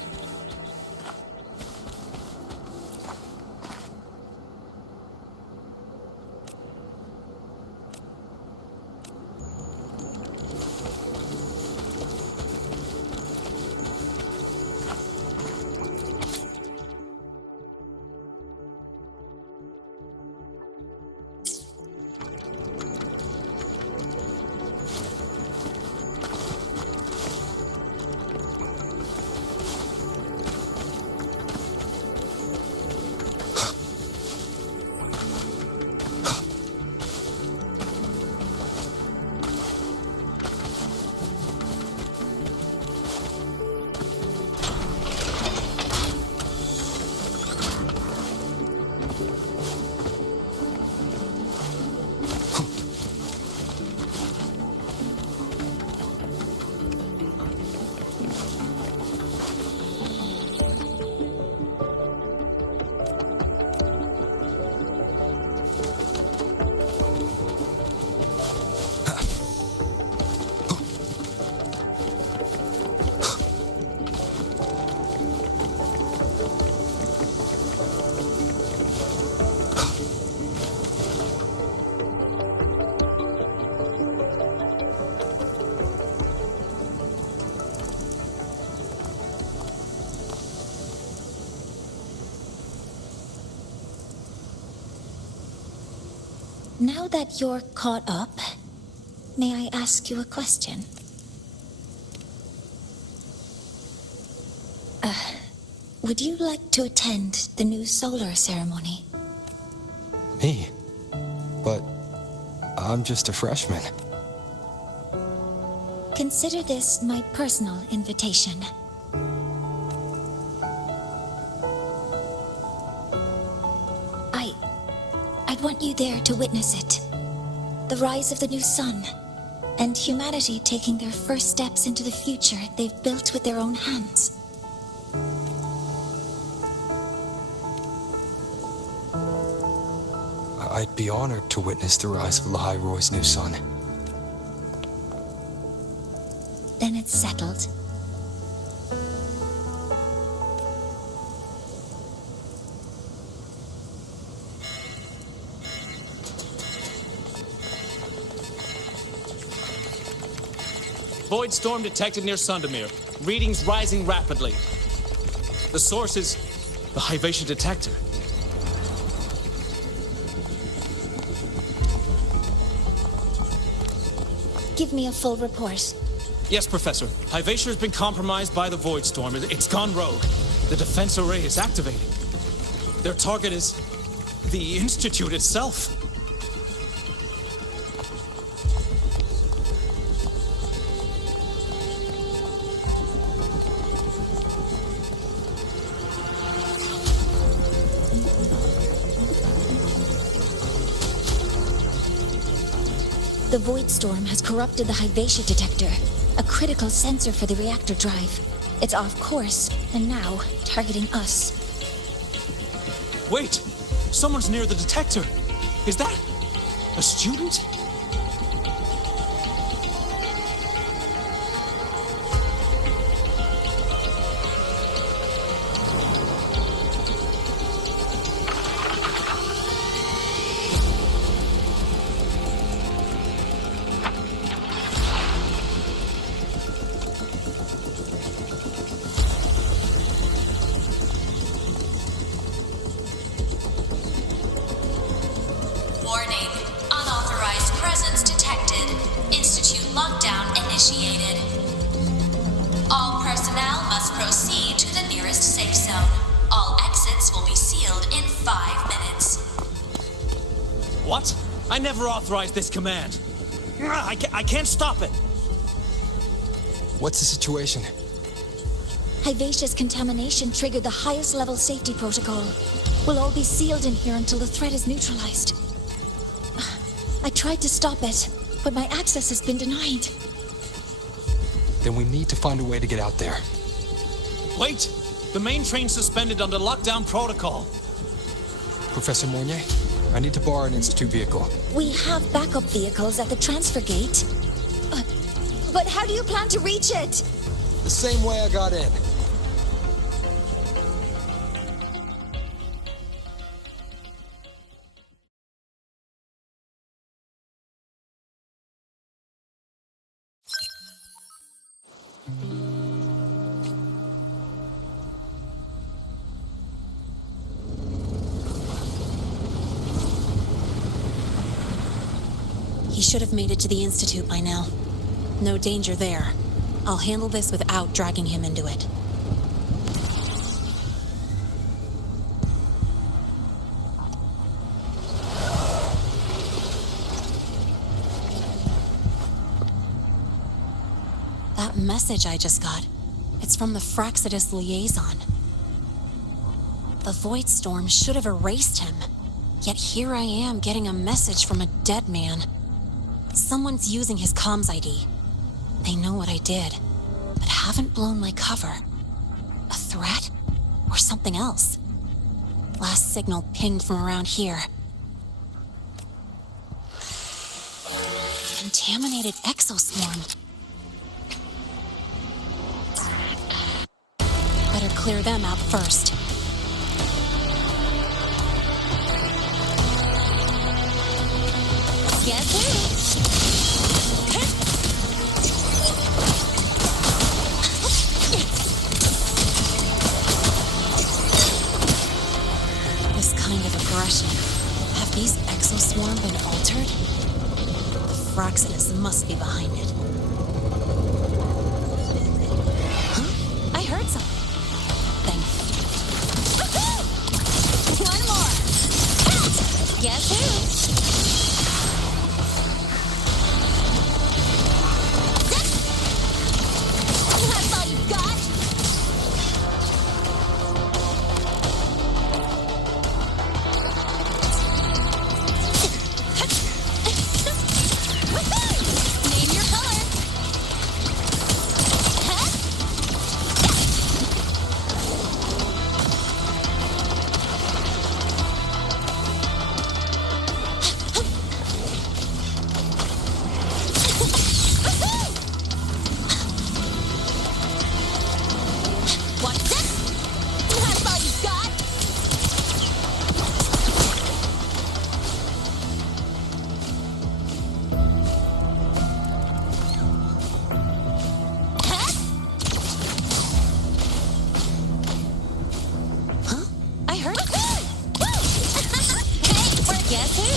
Now that you're caught up, may I ask you a question? Would you like to attend the new solar ceremony? Me? But I'm just a freshman. Consider this my personal invitation. I'd want you there to witness it. The rise of the new sun, and humanity taking their first steps into the future they've built with their own hands. I'd be honored to witness the rise of Lahai Roy's new sun. Then it's settled. Void storm detected near Sundamir. Readings rising rapidly. The source is the Hyvatia detector. Give me a full report. Yes, Professor. Hyvatia has been compromised by the Void Storm. It's gone rogue. The defense array is activating. Their target is the Institute itself. The Void Storm has corrupted the Hyvatia detector, a critical sensor for the reactor drive. It's off course, and now targeting us. Wait! Someone's near the detector. Is that a student? Warning. Unauthorized presence detected. Institute lockdown initiated. All personnel must proceed to the nearest safe zone. All exits will be sealed in 5 minutes. What? I never authorized this command. I can't stop it. What's the situation? Hyvatia's contamination triggered the highest level safety protocol. We'll all be sealed in here until the threat is neutralized. I tried to stop it, but my access has been denied. Then we need to find a way to get out there. Wait! The main train's suspended under lockdown protocol. Professor Mornier, I need to borrow an Institute vehicle. We have backup vehicles at the transfer gate. But how do you plan to reach it? The same way I got in. He should have made it to the Institute by now. No danger there. I'll handle this without dragging him into it. That message I just got, it's from the Fraxidus liaison. The Void Storm should have erased him. Yet here I am getting a message from a dead man. Someone's using his comms ID. They know what I did, but haven't blown my cover. A threat? Or something else? Last signal pinged from around here. Contaminated exoswarm. Better clear them out first. Get through. This kind of aggression Have these exoswarm been altered? The Fraxinus must be behind it. Huh? I heard something. Thank you. One more. Guess who? That's all you got? Name your color. What's this? That's all you got? Huh? I heard. Hey, guess who?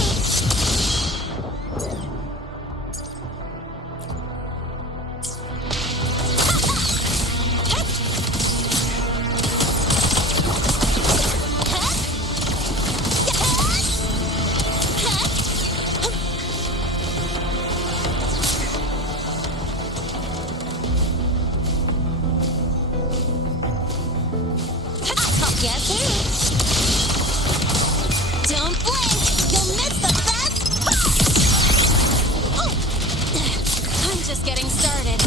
Guess who? Don't blink! You'll miss the best! Oh. I'm just getting started.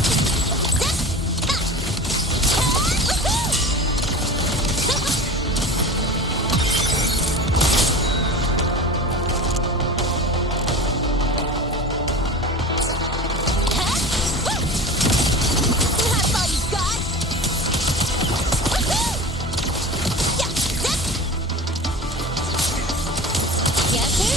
That's all you got? Guess who?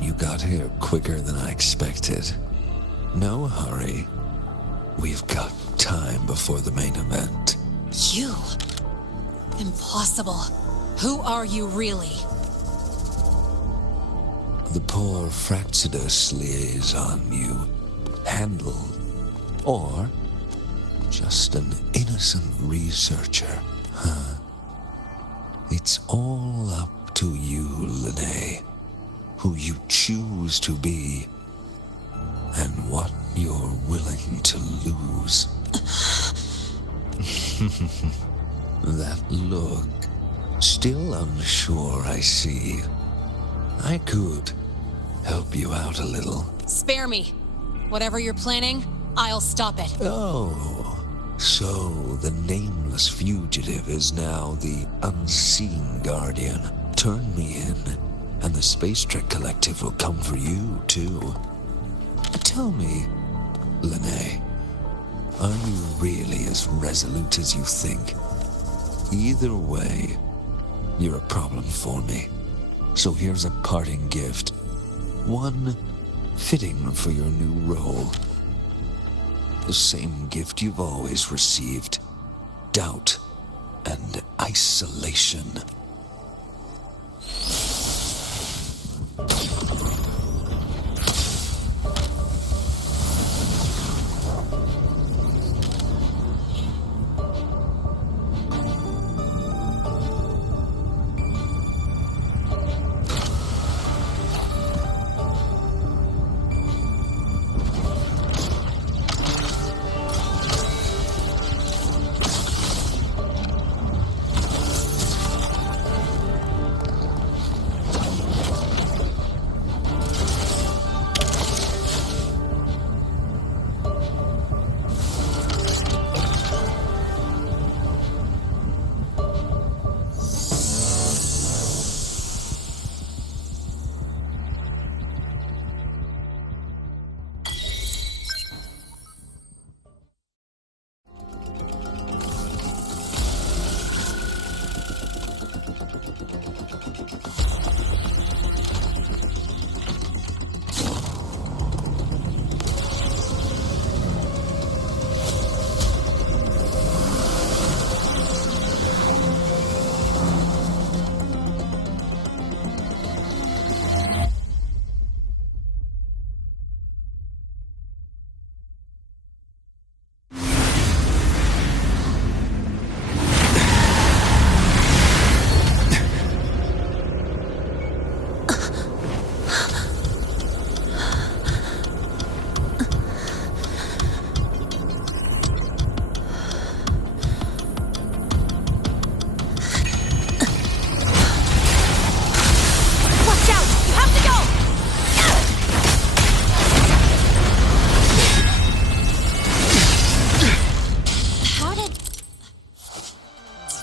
You got here quicker than I expected. No hurry. We've got time before the main event. You? Impossible. Who are you really? The poor Fraxidus liaison you handle. Or just an innocent researcher, huh? It's all up to you, Lene. Who you choose to be, and what you're willing to lose. That look. Still unsure, I see. I could help you out a little. Spare me. Whatever you're planning, I'll stop it. Oh, so the nameless fugitive is now the unseen guardian. Turn me in, and the Space Trek Collective will come for you, too. Tell me, Lene, are you really as resolute as you think? Either way, you're a problem for me. So here's a parting gift. One fitting for your new role. The same gift you've always received. Doubt and isolation.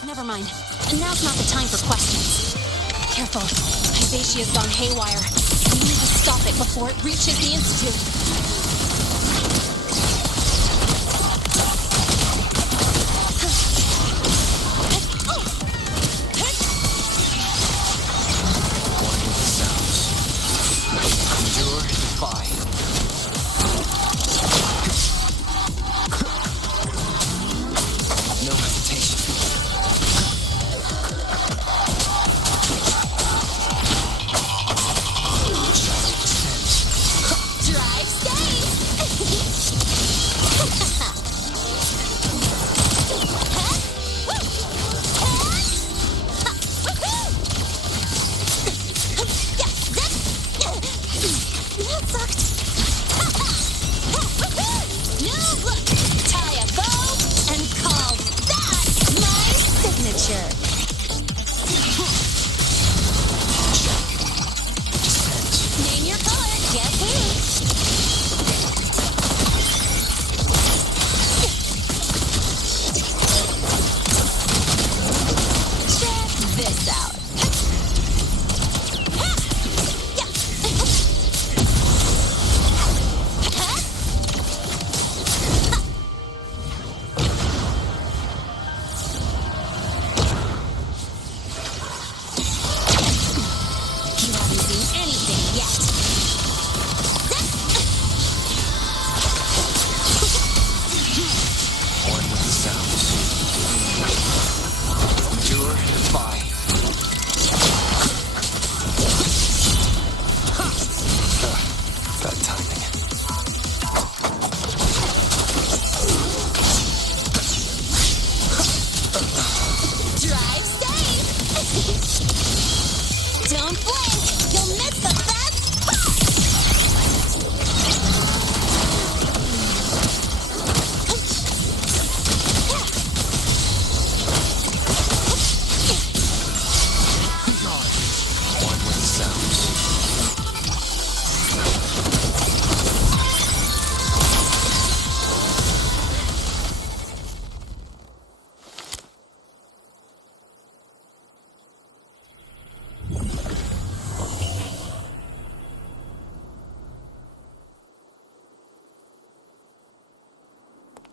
Never mind. Now's not the time for questions. Careful. Hyvatia's gone haywire. We need to stop it before it reaches the Institute.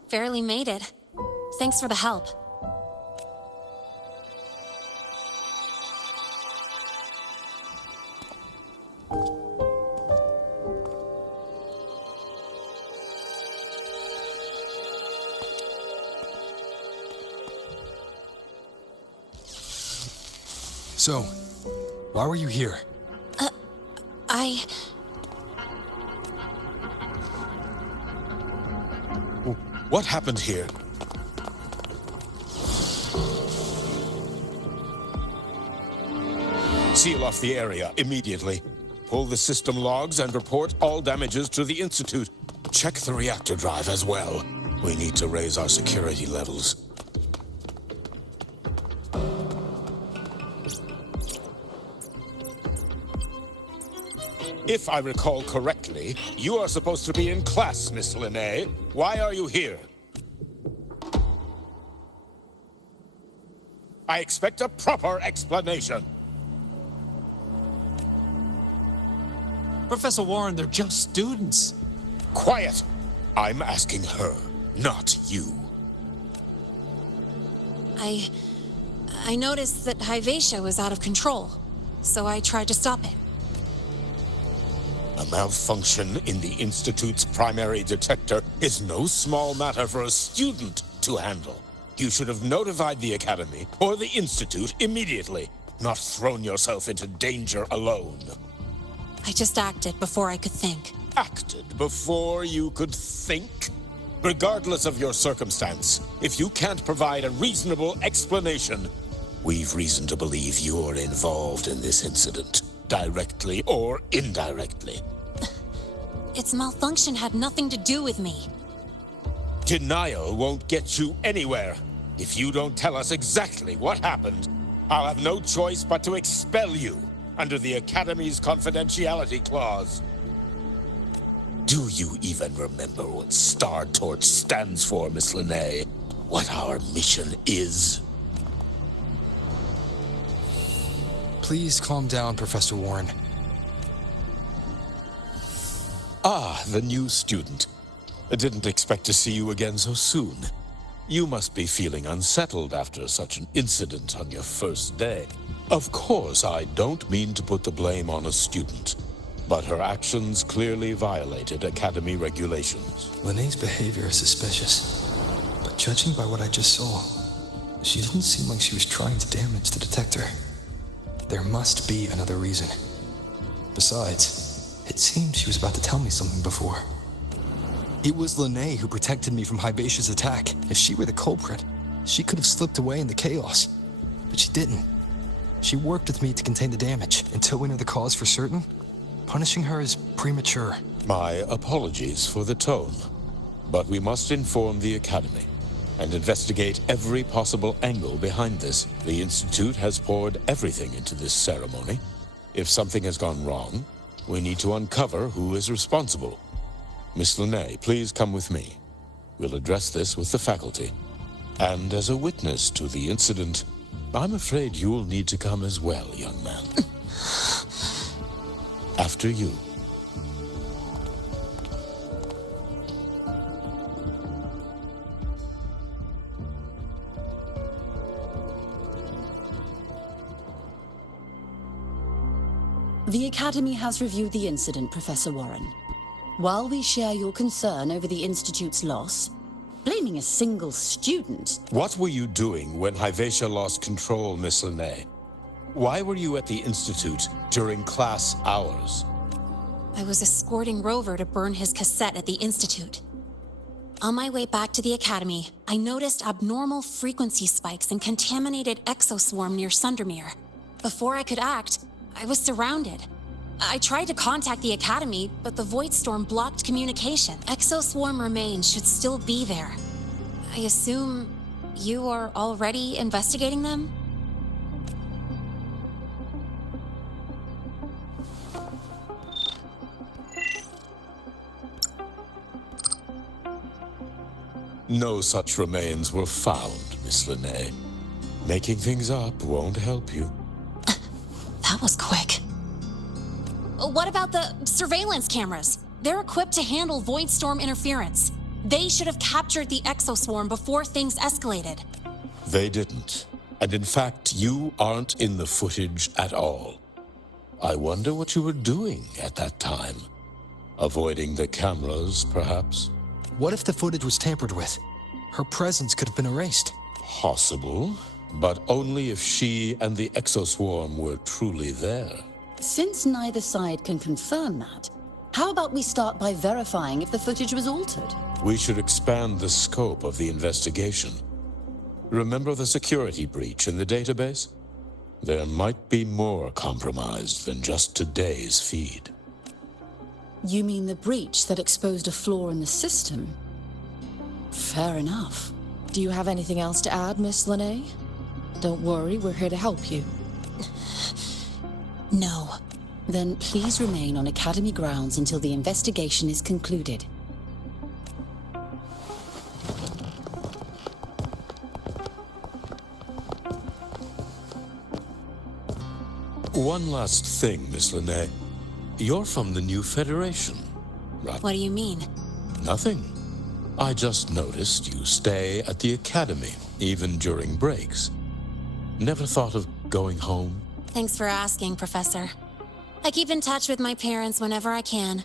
Barely made it. Thanks for the help. So, why were you here? What happened here? Seal off the area immediately. Pull the system logs and report all damages to the Institute. Check the reactor drive as well. We need to raise our security levels. If I recall correctly, you are supposed to be in class, Miss Linnae. Why are you here? I expect a proper explanation. Professor Warren, they're just students. Quiet! I'm asking her, not you. I noticed that Hyvatia was out of control, so I tried to stop it. A malfunction in the Institute's primary detector is no small matter for a student to handle. You should have notified the Academy or the Institute immediately, not thrown yourself into danger alone. I just acted before I could think. Acted before you could think? Regardless of your circumstance, if you can't provide a reasonable explanation, we've reason to believe you're involved in this incident. Directly or indirectly. Its malfunction had nothing to do with me. Denial won't get you anywhere. If you don't tell us exactly what happened, I'll have no choice but to expel you under the Academy's confidentiality clause. Do you even remember what Star Torch stands for, Miss Linnae? What our mission is? Please calm down, Professor Warren. Ah, the new student. I didn't expect to see you again so soon. You must be feeling unsettled after such an incident on your first day. Of course, I don't mean to put the blame on a student, but her actions clearly violated Academy regulations. Linnea's behavior is suspicious, but judging by what I just saw, she didn't seem like she was trying to damage the detector. There must be another reason. Besides, it seemed she was about to tell me something before. It was Linne who protected me from Hybatia's attack. If she were the culprit, she could have slipped away in the chaos. But she didn't. She worked with me to contain the damage. Until we know the cause for certain, punishing her is premature. My apologies for the tone, but we must inform the Academy and investigate every possible angle behind this. The Institute has poured everything into this ceremony. If something has gone wrong, we need to uncover who is responsible. Miss Linne, please come with me. We'll address this with the faculty. And as a witness to the incident, I'm afraid you'll need to come as well, young man. After you. The Academy has reviewed the incident, Professor Warren. While we share your concern over the Institute's loss, blaming a single student... What were you doing when Hyvatia lost control, Miss Linne? Why were you at the Institute during class hours? I was escorting Rover to burn his cassette at the Institute. On my way back to the Academy, I noticed abnormal frequency spikes and contaminated exoswarm near Sundermere. Before I could act, I was surrounded. I tried to contact the Academy, but the Void Storm blocked communication. Exoswarm remains should still be there. I assume you are already investigating them? No such remains were found, Miss Linne. Making things up won't help you. That was quick. What about the surveillance cameras? They're equipped to handle Void Storm interference. They should have captured the exoswarm before things escalated. They didn't. And in fact, you aren't in the footage at all. I wonder what you were doing at that time. Avoiding the cameras, perhaps? What if the footage was tampered with? Her presence could have been erased. Possible, but only if she and the exoswarm were truly there. Since neither side can confirm that, how about we start by verifying if the footage was altered? We should expand the scope of the investigation. Remember the security breach in the database? There might be more compromised than just today's feed. You mean the breach that exposed a flaw in the system? Fair enough. Do you have anything else to add, Miss Linne? Don't worry, we're here to help you. No. Then please remain on Academy grounds until the investigation is concluded. One last thing, Miss Linne. You're from the new Federation, right? What do you mean? Nothing. I just noticed you stay at the Academy, even during breaks. Never thought of going home? Thanks for asking, Professor. I keep in touch with my parents whenever I can.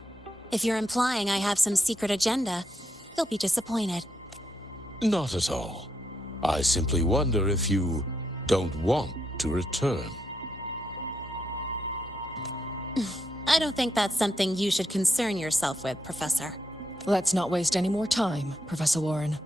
If you're implying I have some secret agenda, you'll be disappointed. Not at all. I simply wonder if you don't want to return. I don't think that's something you should concern yourself with, Professor. Let's not waste any more time, Professor Warren.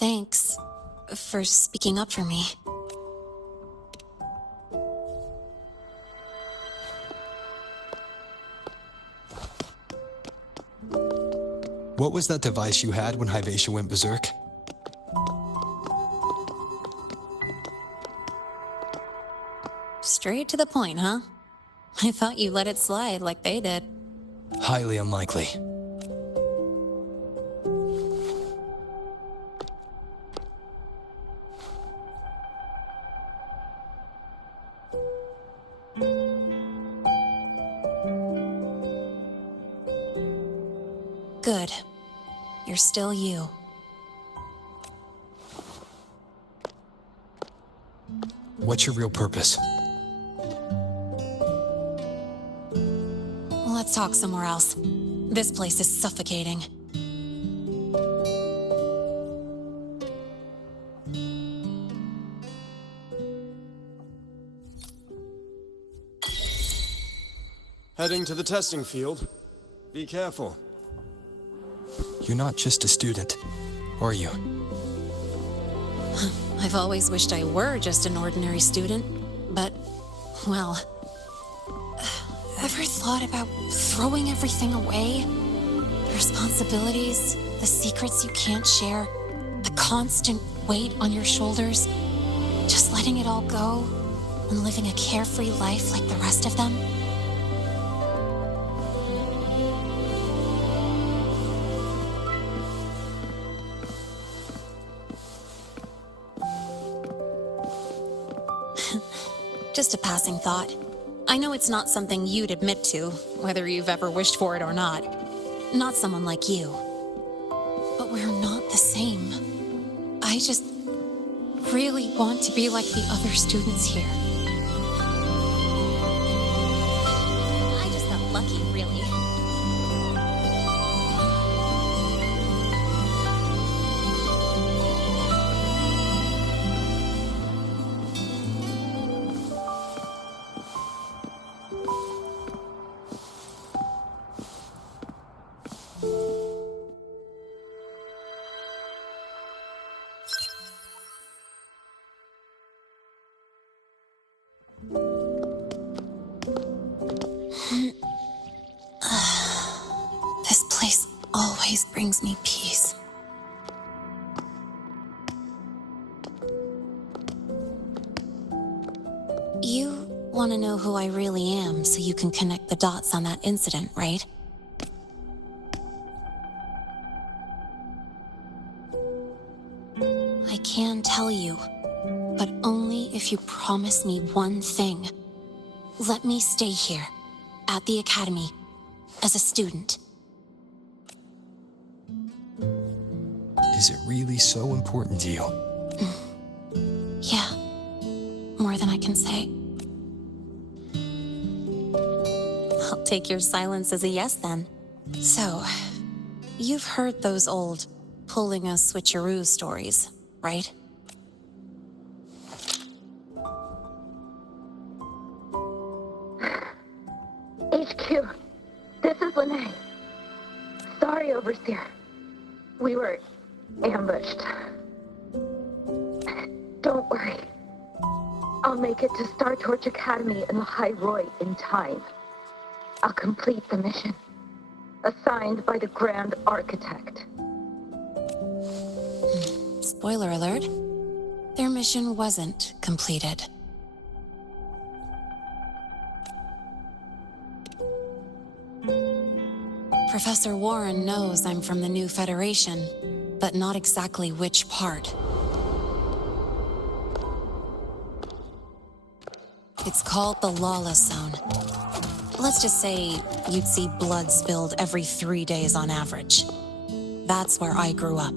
Thanks for speaking up for me. What was that device you had when Hyvatia went berserk? Straight to the point, huh? I thought you let it slide like they did. Highly unlikely. Good. You're still you. What's your real purpose? Let's talk somewhere else. This place is suffocating. Heading to the testing field. Be careful. You're not just a student, are you? I've always wished I were just an ordinary student, but, well... Ever thought about throwing everything away? The responsibilities, the secrets you can't share, the constant weight on your shoulders, just letting it all go and living a carefree life like the rest of them? Just a passing thought. I know it's not something you'd admit to, whether you've ever wished for it or not. Not someone like you. But we're not the same. I just really want to be like the other students here. I just got lucky, really. This place always brings me peace. You want to know who I really am so you can connect the dots on that incident, right? I can tell you, but only if you promise me one thing. Let me stay here, at the Academy, as a student. Is it really so important to you? Yeah, more than I can say. I'll take your silence as a yes, then. So, you've heard those old pulling a switcheroo stories, right? HQ, this is Lene. Sorry, Overseer. We were ambushed. Don't worry. I'll make it to Star Torch Academy in the High Roy in time. I'll complete the mission, assigned by the Grand Architect. Spoiler alert, their mission wasn't completed. Professor Warren knows I'm from the new Federation, but not exactly which part. It's called the Lawless Zone. Let's just say you'd see blood spilled every 3 days on average. That's where I grew up.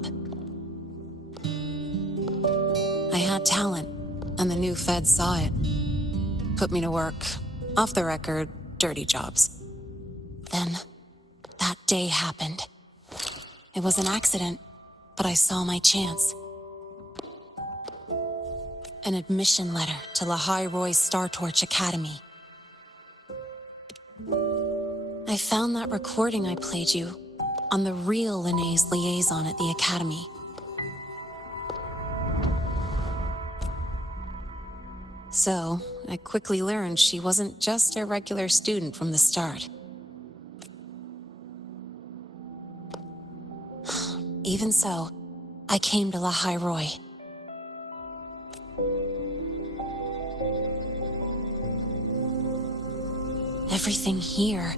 I had talent, and the new feds saw it. Put me to work, off the record, dirty jobs. Then, that day happened. It was an accident, but I saw my chance. An admission letter to Lahai Roy's Star Torch Academy. I found that recording I played you on the real Lene's liaison at the Academy. So, I quickly learned she wasn't just a regular student from the start. Even so, I came to La Roy. Everything here,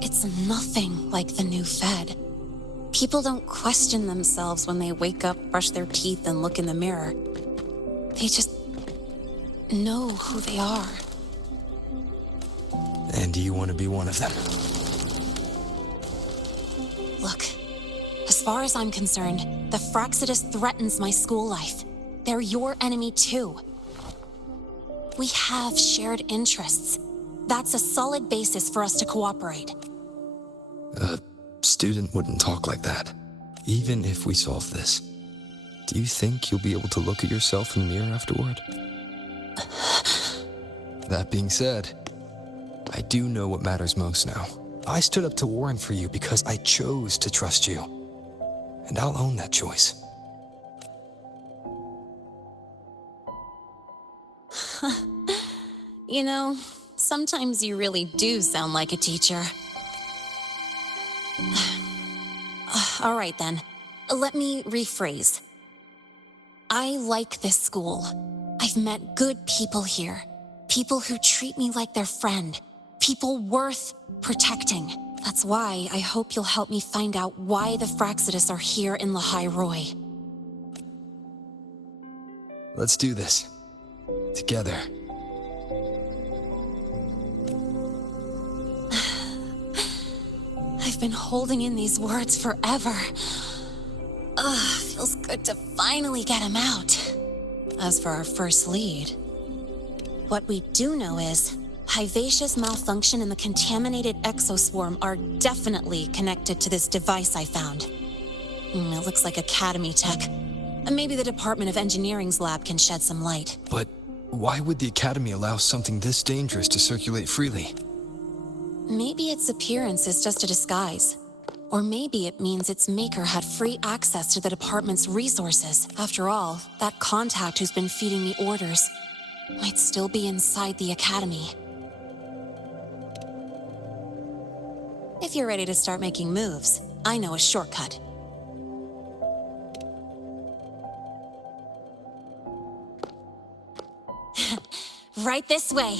it's nothing like the new Fed. People don't question themselves when they wake up, brush their teeth, and look in the mirror. They just know who they are. And you want to be one of them? Look, as far as I'm concerned, the Frostlands threatens my school life. They're your enemy too. We have shared interests. That's a solid basis for us to cooperate. A student wouldn't talk like that, even if we solve this. Do you think you'll be able to look at yourself in the mirror afterward? That being said, I do know what matters most now. I stood up to Warren for you because I chose to trust you. And I'll own that choice. You know, sometimes you really do sound like a teacher. All right then, let me rephrase. I like this school. I've met good people here. People who treat me like their friend. People worth protecting. That's why I hope you'll help me find out why the Frostlands are here in La Roy. Let's do this. Together. I've been holding in these words forever. Feels good to finally get them out. As for our first lead, what we do know is Hivacia's malfunction and the contaminated exoswarm are definitely connected to this device I found. It looks like Academy tech. Maybe the Department of Engineering's lab can shed some light. But why would the Academy allow something this dangerous to circulate freely? Maybe its appearance is just a disguise. Or maybe it means its maker had free access to the department's resources. After all, that contact who's been feeding me orders might still be inside the Academy. If you're ready to start making moves, I know a shortcut. Right this way.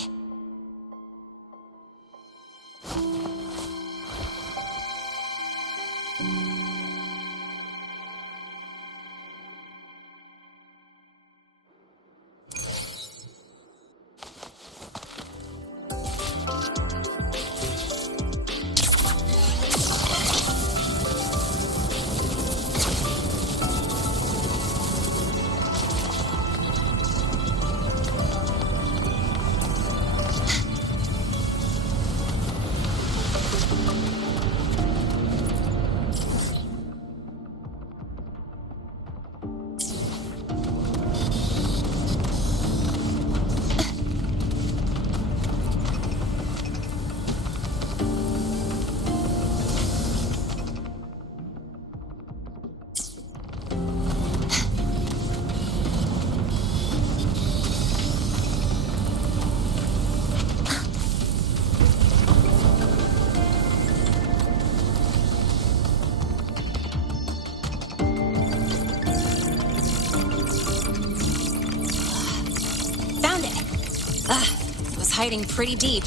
Hiding pretty deep.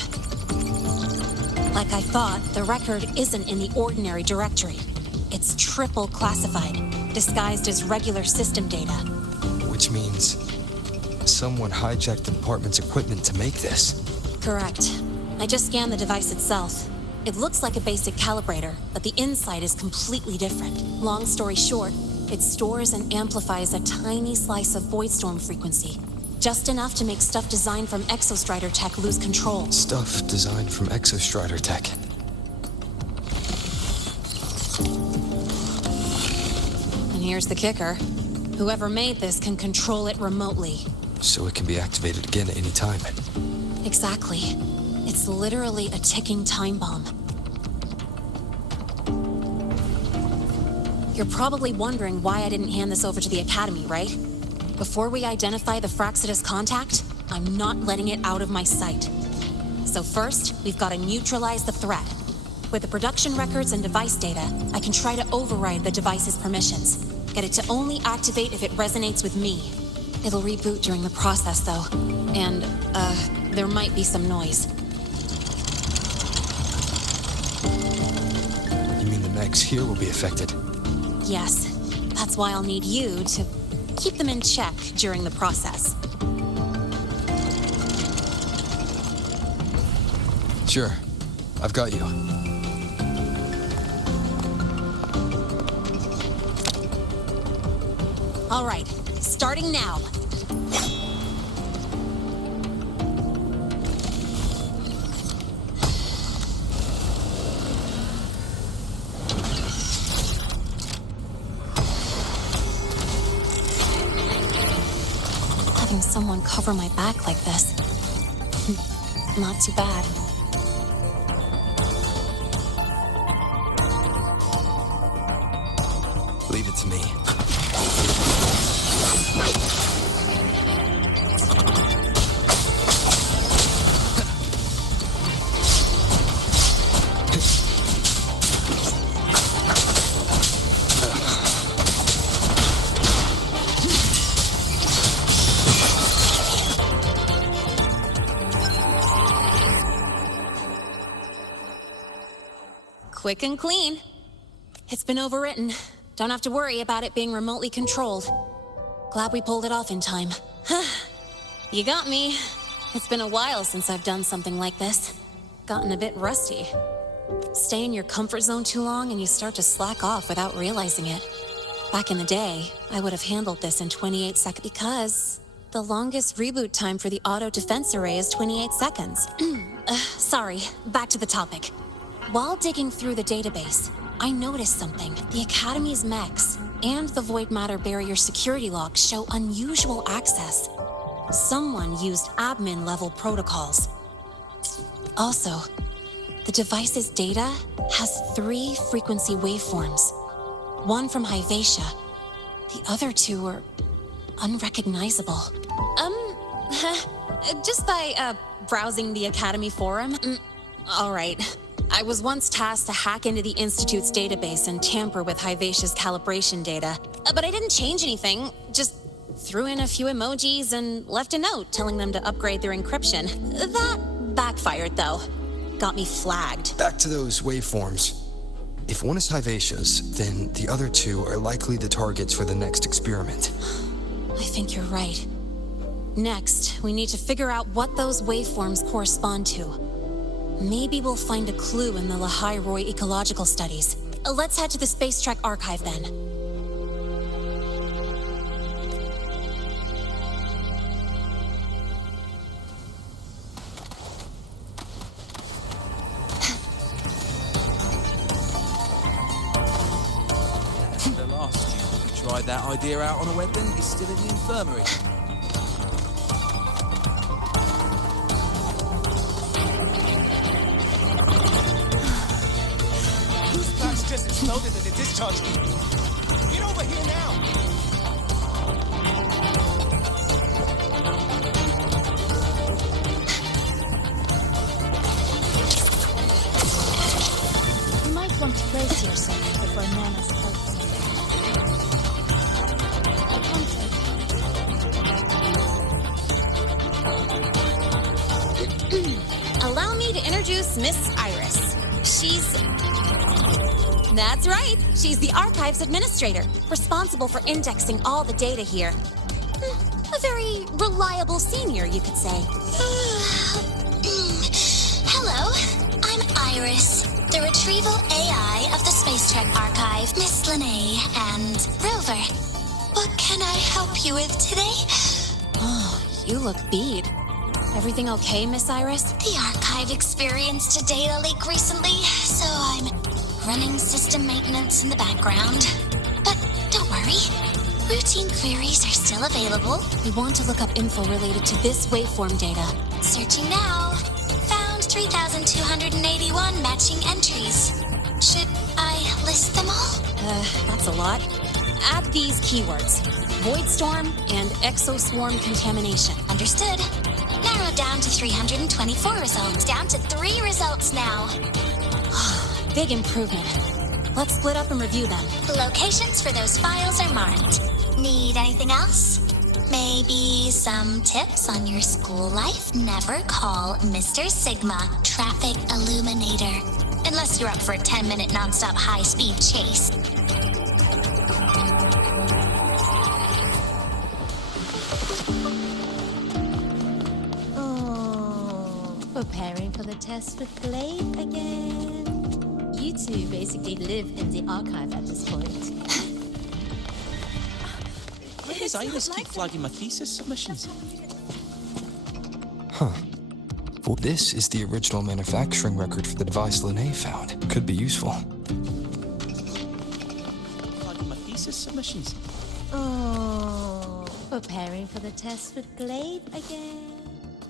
Like I thought, the record isn't in the ordinary directory. It's triple classified, disguised as regular system data. Which means someone hijacked the department's equipment to make this. Correct. I just scanned the device itself. It looks like a basic calibrator, but the inside is completely different. Long story short, it stores and amplifies a tiny slice of Voidstorm frequency. Just enough to make stuff designed from Exostrider tech lose control. Stuff designed from Exostrider tech. And here's the kicker. Whoever made this can control it remotely. So it can be activated again at any time. Exactly. It's literally a ticking time bomb. You're probably wondering why I didn't hand this over to the Academy, right? Before we identify the Frostlands contact, I'm not letting it out of my sight. So first, we've got to neutralize the threat. With the production records and device data, I can try to override the device's permissions. Get it to only activate if it resonates with me. It'll reboot during the process, though. And, there might be some noise. You mean the mechs here will be affected? Yes. That's why I'll need you to keep them in check during the process. Sure. I've got you. All right. Starting now. Having someone cover my back like this. Not too bad. Leave it to me. Quick and clean. It's been overwritten. Don't have to worry about it being remotely controlled. Glad we pulled it off in time. You got me. It's been a while since I've done something like this. Gotten a bit rusty. Stay in your comfort zone too long and you start to slack off without realizing it. Back in the day, I would have handled this in 28 seconds because the longest reboot time for the auto defense array is 28 seconds. Sorry, back to the topic. While digging through the database, I noticed something. The Academy's mechs and the Void Matter Barrier security logs show unusual access. Someone used admin-level protocols. Also, the device's data has 3 frequency waveforms. One from Hyvatia. The other 2 are unrecognizable. Just by, browsing the Academy forum? All right. I was once tasked to hack into the Institute's database and tamper with Hyvatia's calibration data. But I didn't change anything, just threw in a few emojis and left a note telling them to upgrade their encryption. That backfired, though. Got me flagged. Back to those waveforms. If one is Hyvatia's, then the other 2 are likely the targets for the next experiment. I think you're right. Next, we need to figure out what those waveforms correspond to. Maybe we'll find a clue in the Lehigh Roy ecological studies. Let's head to the Space Trek archive then. The last student who tried that idea out on a weapon is still in the infirmary. Just exploded at the discharge. Get over here now! You might want to brace yourself before Nana's helps you. Allow me to introduce Miss Iris. That's right. She's the Archives Administrator, responsible for indexing all the data here. A very reliable senior, you could say. Hello, I'm Iris, the retrieval AI of the Space Trek Archive, Miss Linnae and Rover. What can I help you with today? Oh, you look beat. Everything okay, Miss Iris? The Archive experienced a data leak recently, so I'm running system maintenance in the background. But don't worry, routine queries are still available. We want to look up info related to this waveform data. Searching now. Found 3,281 matching entries. Should I list them all? That's a lot. Add these keywords: Voidstorm and Exoswarm contamination. Understood. Narrowed down to 324 results. Down to 3 results now. big improvement. Let's split up and review them. Locations for those files are marked. Need anything else? Maybe some tips on your school life? Never call Mr. Sigma Traffic Illuminator. Unless you're up for a 10-minute nonstop high-speed chase. Preparing for the test with Blade again. You two basically live in the archive at this point. Why does Iris keep flagging my thesis submissions? Huh. Well, this is the original manufacturing record for the device Linnae found. Could be useful. Flagging my thesis submissions. Preparing for the test with Blade again.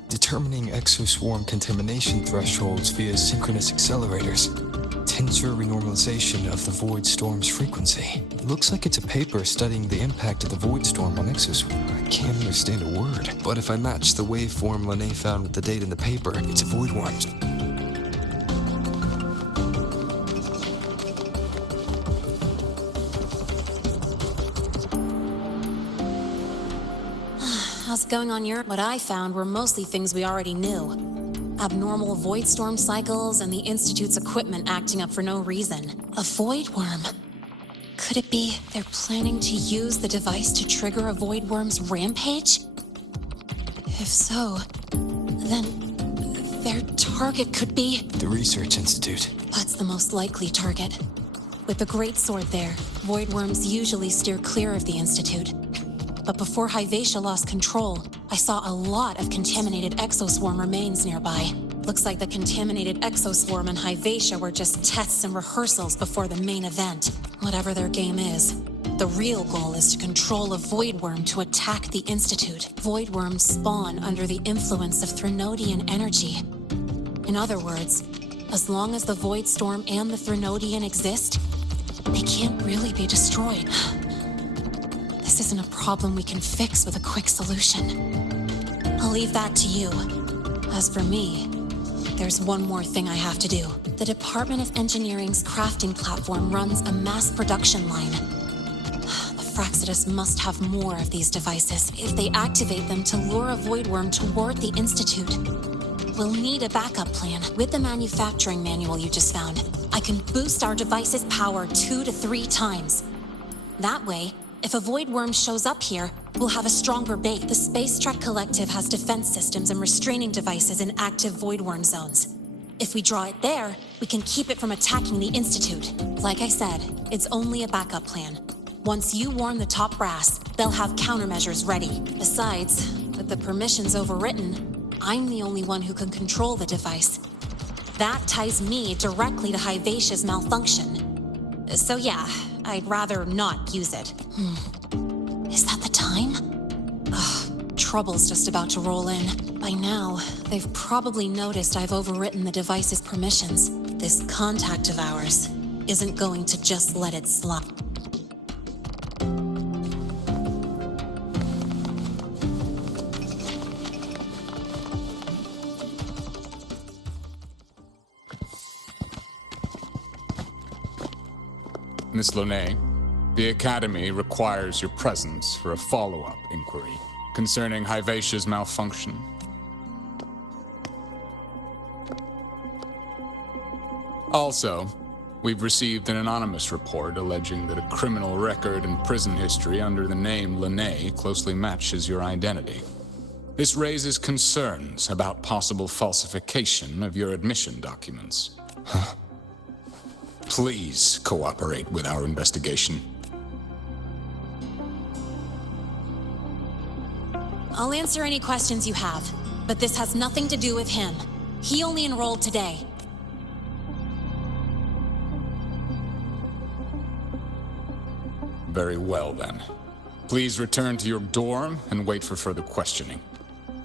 Determining exoswarm contamination thresholds via synchronous accelerators. Tensor renormalization of the void storm's frequency. It looks like it's a paper studying the impact of the void storm on exoswarm. I can't understand a word, but if I match the waveform Linnae found with the date in the paper, it's a void worm. How's it going on your... What I found were mostly things we already knew. Abnormal void storm cycles and the Institute's equipment acting up for no reason. A void worm? Could it be they're planning to use the device to trigger a void worm's rampage? If so, then their target could be... The Research Institute. That's the most likely target. With the Great Sword there, void worms usually steer clear of the Institute. But before Hyvatia lost control, I saw a lot of contaminated exoswarm remains nearby. Looks like the contaminated exoswarm and Hyvatia were just tests and rehearsals before the main event. Whatever their game is, the real goal is to control a void worm to attack the Institute. Void worms spawn under the influence of Threnodian energy. In other words, as long as the void storm and the Threnodian exist, they can't really be destroyed. This isn't a problem we can fix with a quick solution. I'll leave that to you. As for me, there's one more thing I have to do. The Department of Engineering's crafting platform runs a mass production line. The Fraxidus must have more of these devices if they activate them to lure a void worm toward the Institute. We'll need a backup plan. With the manufacturing manual you just found, I can boost our device's power 2 to 3 times. That way, if a void worm shows up here, we'll have a stronger bait. The Space Trek Collective has defense systems and restraining devices in active void worm zones. If we draw it there, we can keep it from attacking the Institute. Like I said, it's only a backup plan. Once you warn the top brass, they'll have countermeasures ready. Besides, with the permissions overwritten, I'm the only one who can control the device. That ties me directly to Hyvatia's malfunction. So yeah, I'd rather not use it. Is that the time? Ugh, trouble's just about to roll in. By now, they've probably noticed I've overwritten the device's permissions. This contact of ours isn't going to just let it slide. Miss Linnae, the Academy requires your presence for a follow-up inquiry concerning Hyvatia's malfunction. Also, we've received an anonymous report alleging that a criminal record and prison history under the name Linnae closely matches your identity. This raises concerns about possible falsification of your admission documents. Huh? Please cooperate with our investigation. I'll answer any questions you have, but this has nothing to do with him. He only enrolled today. Very well, then. Please return to your dorm and wait for further questioning.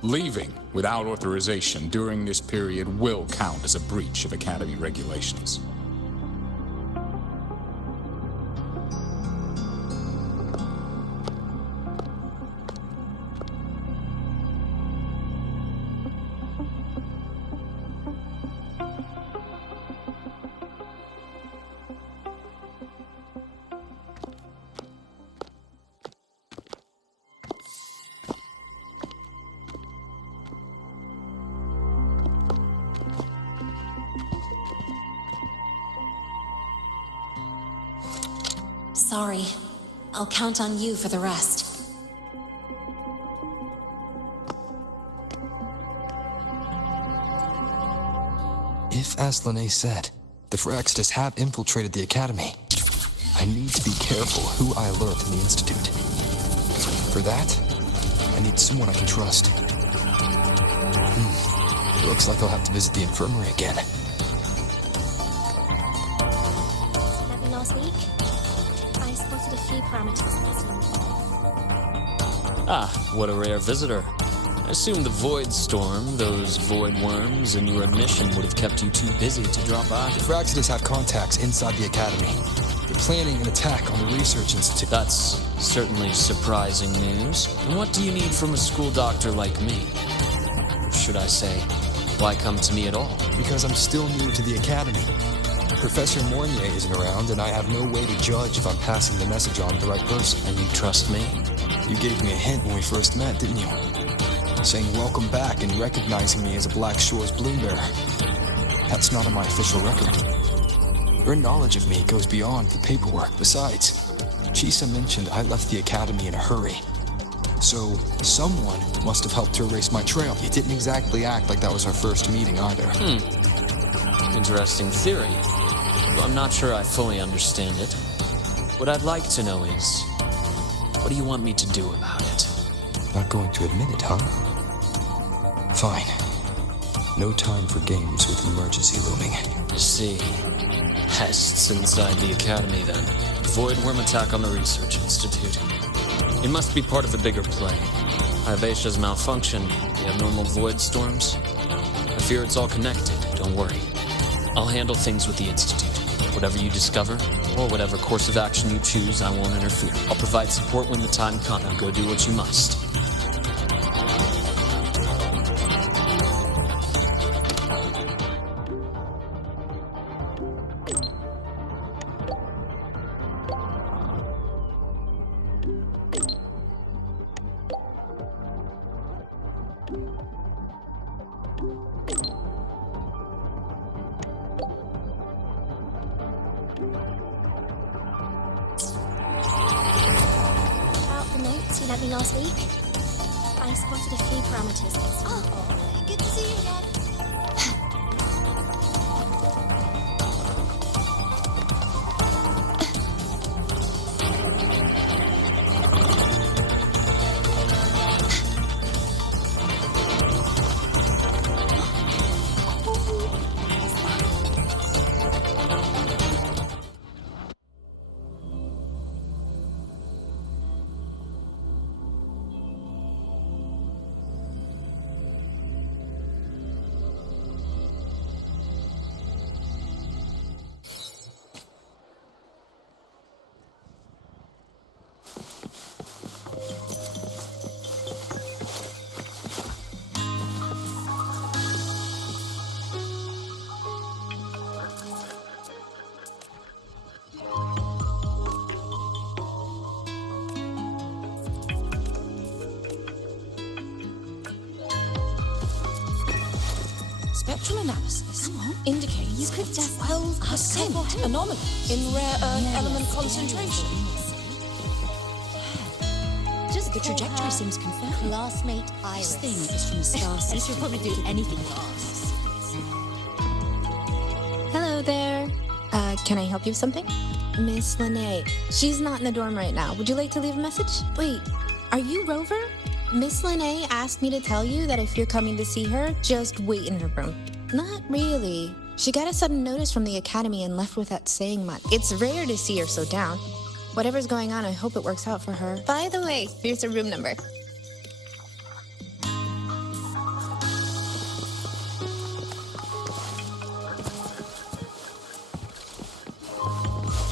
Leaving without authorization during this period will count as a breach of Academy regulations. Sorry. I'll count on you for the rest. If, as Lene said, the Phyrexis have infiltrated the Academy, I need to be careful who I alert in the Institute. For that, I need someone I can trust. Looks like I'll have to visit the infirmary again. Last week, I spotted a few parameters missing. Ah, what a rare visitor. I assume the Void Storm, those void worms, and your admission would have kept you too busy to drop by. The Phyrexis have contacts inside the Academy. They're planning an attack on the Research Institute. That's certainly surprising news. And what do you need from a school doctor like me? Or should I say, why come to me at all? Because I'm still new to the Academy. Professor Mornier isn't around, and I have no way to judge if I'm passing the message on to the right person. And you trust me? You gave me a hint when we first met, didn't you? Saying welcome back and recognizing me as a Black Shores Bloombearer. That's not on my official record. Your knowledge of me goes beyond the paperwork. Besides, Chisa mentioned I left the Academy in a hurry. So, someone must have helped to erase my trail. You didn't exactly act like that was our first meeting either. Interesting theory. Well, I'm not sure I fully understand it. What I'd like to know is, what do you want me to do about it? Not going to admit it, huh? Fine. No time for games with an emergency looming. I see. Pests inside the Academy, then. Void worm attack on the Research Institute. It must be part of a bigger play. Hivacia's malfunction, the abnormal void storms. I fear it's all connected, don't worry. I'll handle things with the Institute. Whatever you discover, or whatever course of action you choose, I won't interfere. I'll provide support when the time comes. Now go do what you must. You lent me last week. I spotted a few parameters. Oh, good to see you again. Spectral analysis indicates you could just 12% anomaly in rare earth element concentration. Just the trajectory seems confirmed. Classmate Iris. This thing is from a star And system. she'll probably do anything you ask. Hello there. Can I help you with something? Miss Lene. She's not in the dorm right now. Would you like to leave a message? Wait, are you Rover? Miss Lene asked me to tell you that if you're coming to see her, just wait in her room. Not really. She got a sudden notice from the Academy and left without saying much. It's rare to see her so down. Whatever's going on, I hope it works out for her. By the way, here's her room number.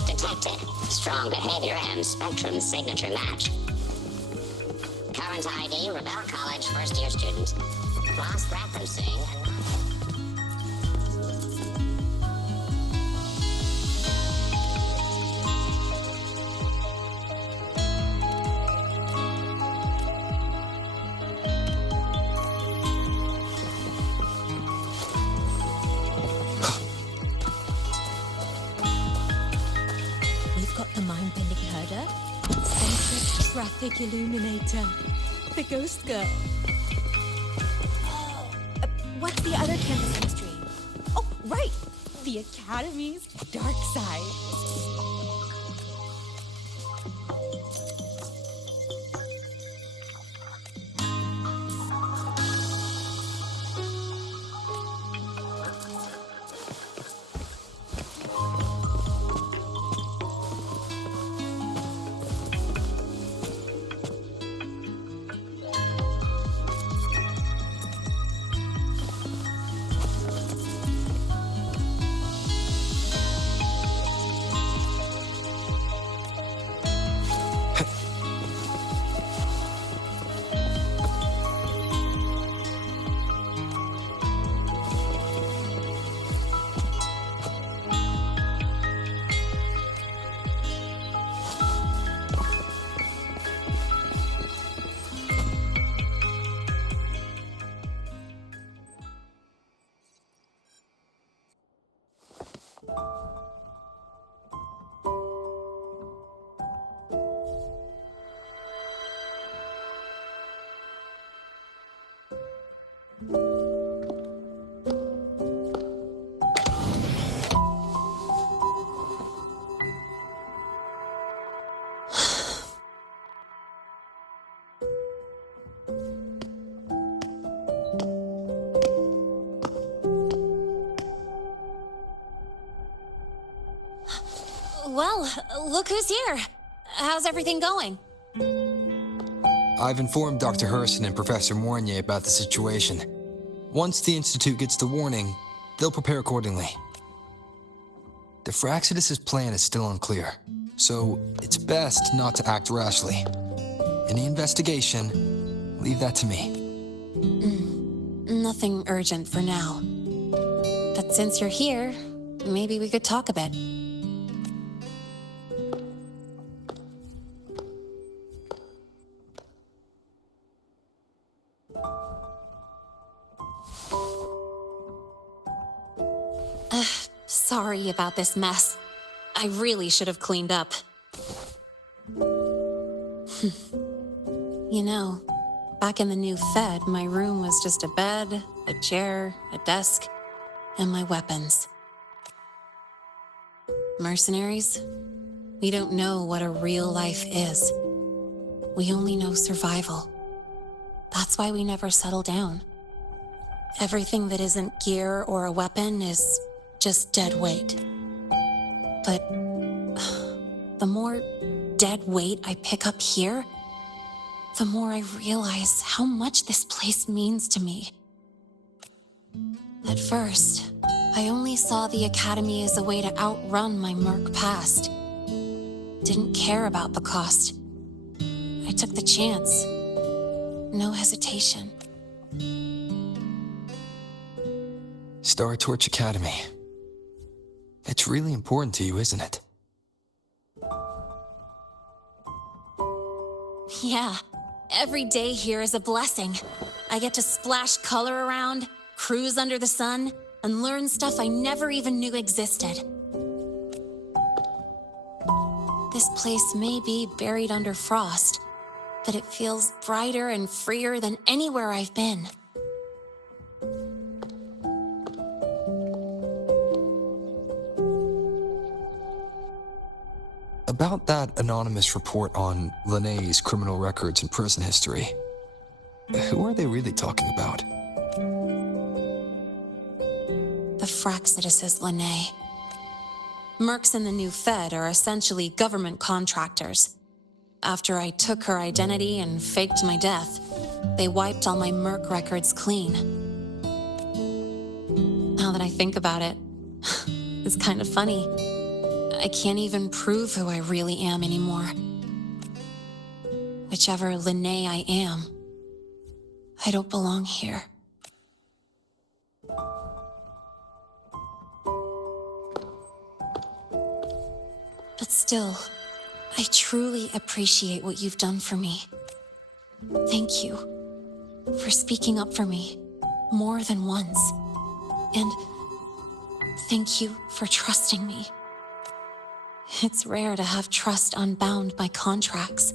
Detected. Strong behavior and spectrum signature match. Current ID, Rebel College first-year student. Class referencing We've got the mind-bending Holographic Illuminator. The Ghost Girl. What's the other campus mystery? Oh, right! The Academy's dark side. Well, look who's here. How's everything going? I've informed Dr. Hurston and Professor Mournier about the situation. Once the Institute gets the warning, they'll prepare accordingly. The Fraxidus' plan is still unclear, so it's best not to act rashly. Any investigation, leave that to me. Nothing urgent for now. But since you're here, maybe we could talk a bit. Sorry about this mess. I really should have cleaned up. You know, back in the new Fed, my room was just a bed, a chair, a desk, and my weapons. Mercenaries? We don't know what a real life is. We only know survival. That's why we never settle down. Everything that isn't gear or a weapon is just dead weight. But the more dead weight I pick up here, the more I realize how much this place means to me. At first, I only saw the Academy as a way to outrun my merc past. Didn't care about the cost. I took the chance. No hesitation. Star Torch Academy. It's really important to you, isn't it? Yeah, every day here is a blessing. I get to splash color around, cruise under the sun, and learn stuff I never even knew existed. This place may be buried under frost, but it feels brighter and freer than anywhere I've been. About that anonymous report on Linné's criminal records and prison history, who are they really talking about? The Fraxidus is Linné. Mercs in the new Fed are essentially government contractors. After I took her identity and faked my death, they wiped all my merc records clean. Now that I think about it, it's kind of funny. I can't even prove who I really am anymore. Whichever Linné I am, I don't belong here. But still, I truly appreciate what you've done for me. Thank you for speaking up for me more than once. And thank you for trusting me. It's rare to have trust unbound by contracts.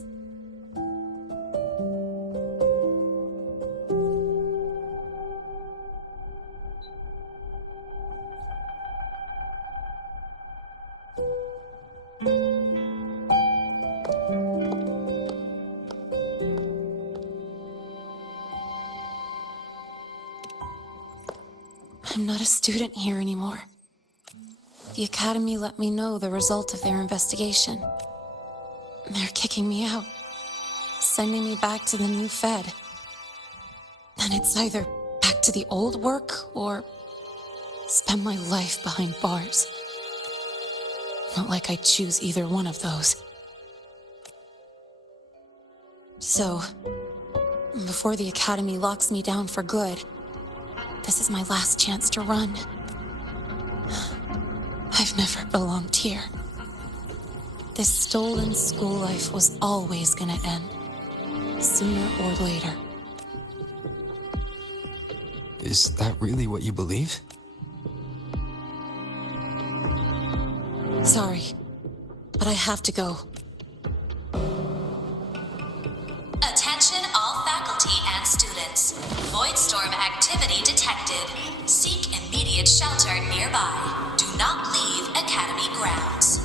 I'm not a student here anymore. The Academy let me know the result of their investigation. They're kicking me out, sending me back to the new Fed. And it's either back to the old work or spend my life behind bars. Not like I choose either one of those. So, before the Academy locks me down for good, this is my last chance to run. I've never belonged here. This stolen school life was always gonna end, sooner or later. Is that really what you believe? Sorry, but I have to go. Attention all faculty and students. Voidstorm activity detected. Seek immediate shelter nearby. Do not leave Academy grounds.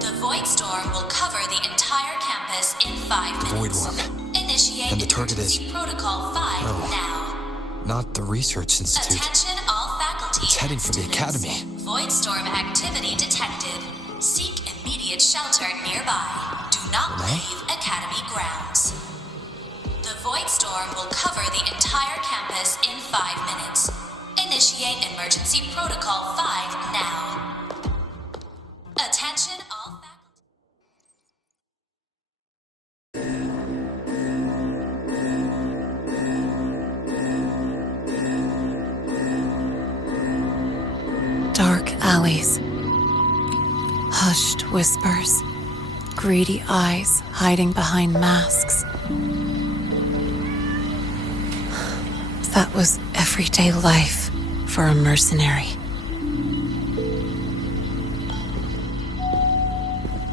The Voidstorm will cover the entire campus in 5 minutes. Voidworm. Initiate And the target is... Protocol 5 now. Not the Research Institute. Attention all faculty. It's heading for the Academy. Voidstorm activity detected. Seek immediate shelter nearby. Do not leave Academy grounds. The Voidstorm will cover the entire campus in 5 minutes. Initiate emergency protocol 5 now. Attention all Dark alleys. Hushed whispers. Greedy eyes hiding behind masks. That was everyday life for a mercenary.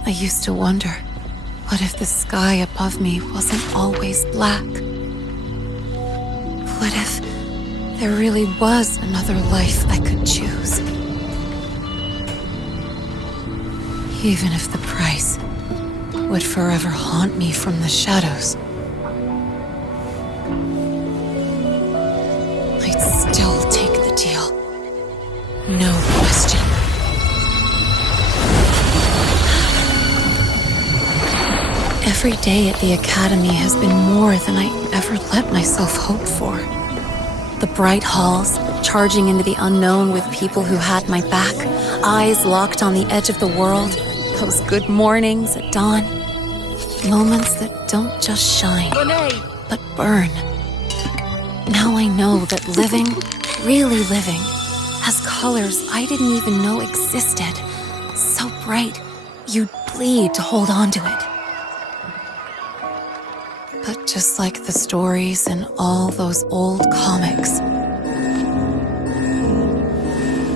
I used to wonder, what if the sky above me wasn't always black? What if there really was another life I could choose? Even if the price would forever haunt me from the shadows, I'd still take the deal. No question. Every day at the Academy has been more than I ever let myself hope for. The bright halls, charging into the unknown with people who had my back, eyes locked on the edge of the world, those good mornings at dawn, moments that don't just shine, but burn. Now I know that living, really living, has colors I didn't even know existed. So bright, you'd bleed to hold on to it. But just like the stories in all those old comics,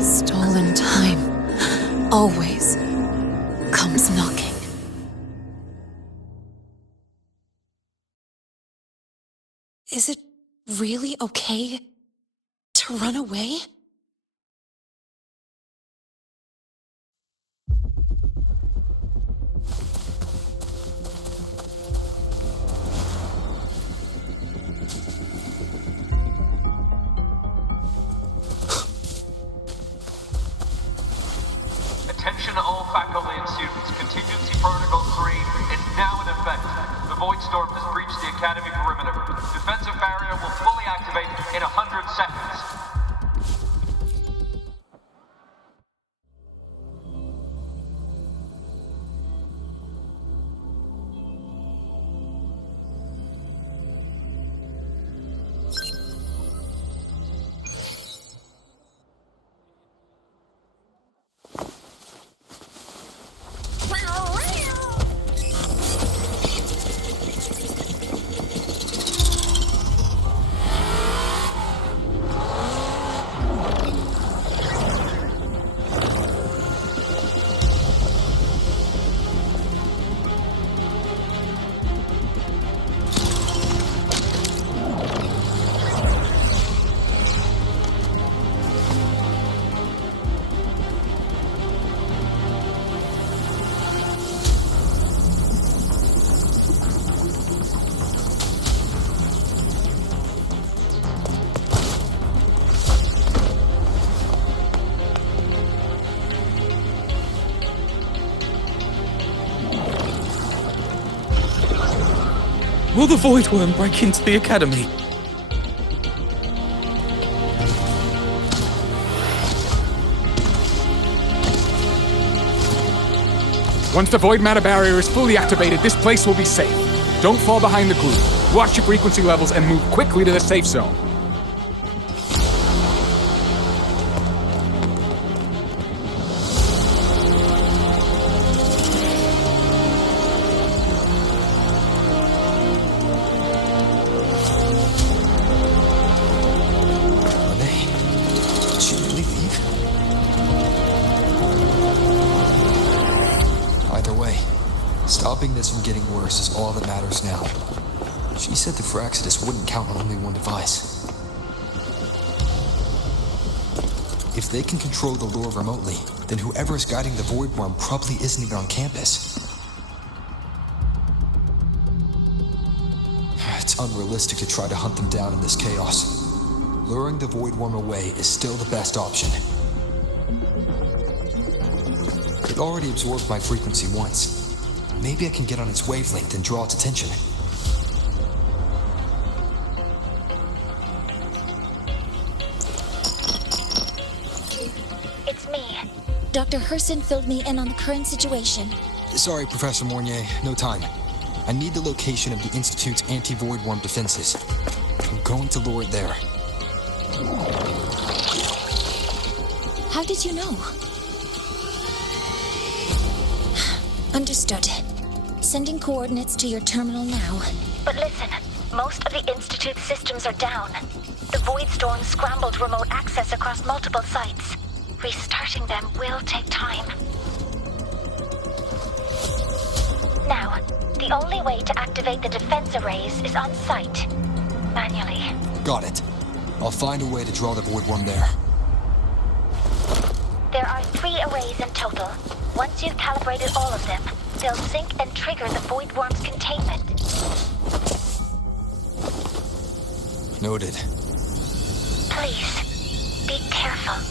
stolen time always comes knocking. Is it really okay to run away? Attention all faculty and students. Contingency Protocol 3 is now in effect. The Voidstorm has breached the Academy perimeter. Defensive barrier will fully activate in 100 seconds. Will the Void Worm break into the Academy? Once the Void Matter barrier is fully activated, this place will be safe. Don't fall behind the group. Watch your frequency levels and move quickly to the safe zone. Stopping this from getting worse is all that matters now. She said the Phraxidus wouldn't count on only one device. If they can control the lure remotely, then whoever is guiding the Void Worm probably isn't even on campus. It's unrealistic to try to hunt them down in this chaos. Luring the Void Worm away is still the best option. It already absorbed my frequency once. Maybe I can get on its wavelength and draw its attention. It's me. Dr. Herson filled me in on the current situation. Sorry, Professor Mornier, no time. I need the location of the Institute's anti-Void Worm defenses. I'm going to lure it there. How did you know? Understood. Sending coordinates to your terminal now. But listen, most of the Institute's systems are down. The Void Storm scrambled remote access across multiple sites. Restarting them will take time. Now, the only way to activate the defense arrays is on site. Manually. Got it. I'll find a way to draw the Void Worm there. There are 3 arrays in total. Once you've calibrated all of them, they'll sync and trigger the Void Worm's containment. Noted. Please, be careful.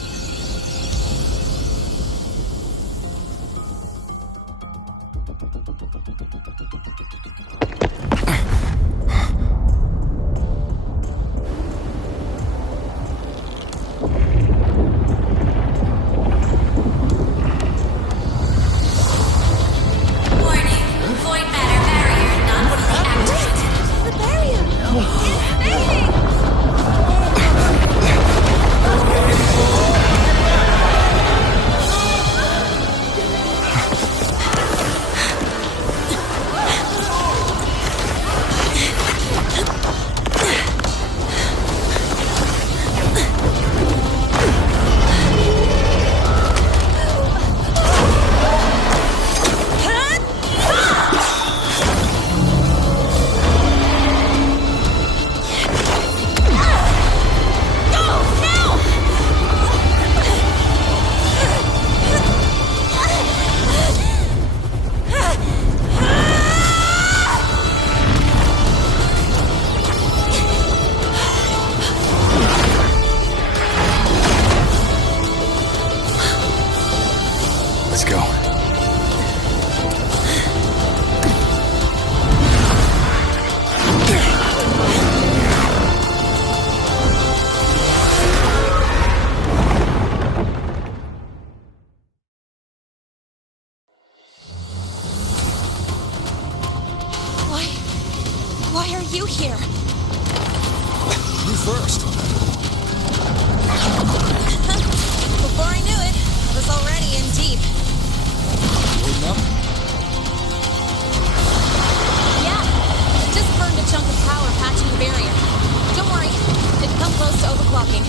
Why are you here? You first. Before I knew it, I was already in deep. Holding up? Yeah, just burned a chunk of power patching the barrier. Don't worry, didn't come close to overclocking.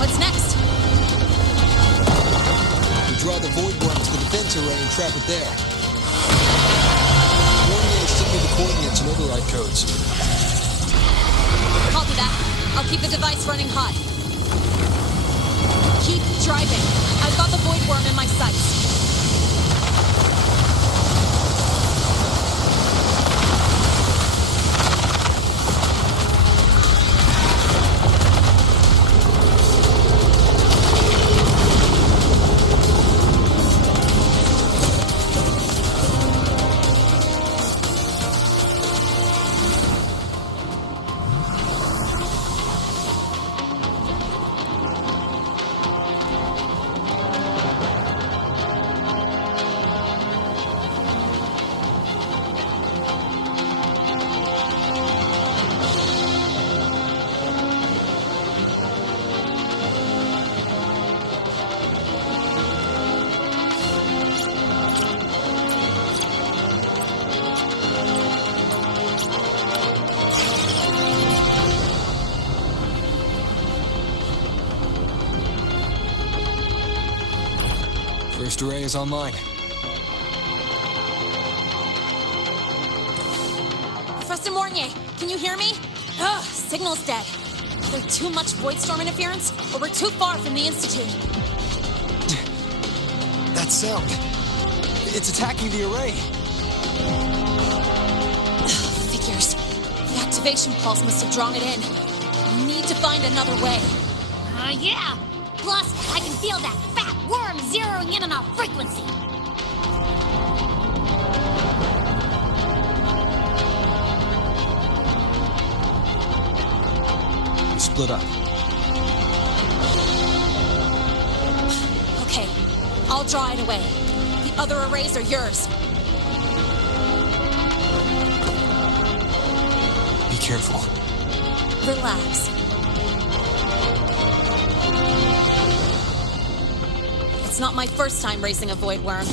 What's next? We draw the Void Worm to the defense array and trap it there. Send me the coordinates and override codes. Copy that. I'll keep the device running hot. Keep driving. I've got the Void Worm in my sights. is online. Professor Mornier, can you hear me? Ugh, signal's dead. Either too much void storm interference, or we're too far from the Institute. That sound. It's attacking the array. Figures. The activation pulse must have drawn it in. We need to find another way. Yeah! Plus, I can feel that fat worm zeroing in on our frequency. We split up. Okay, I'll draw it away. The other arrays are yours. Be careful. Relax. It's not my first time racing a void worm.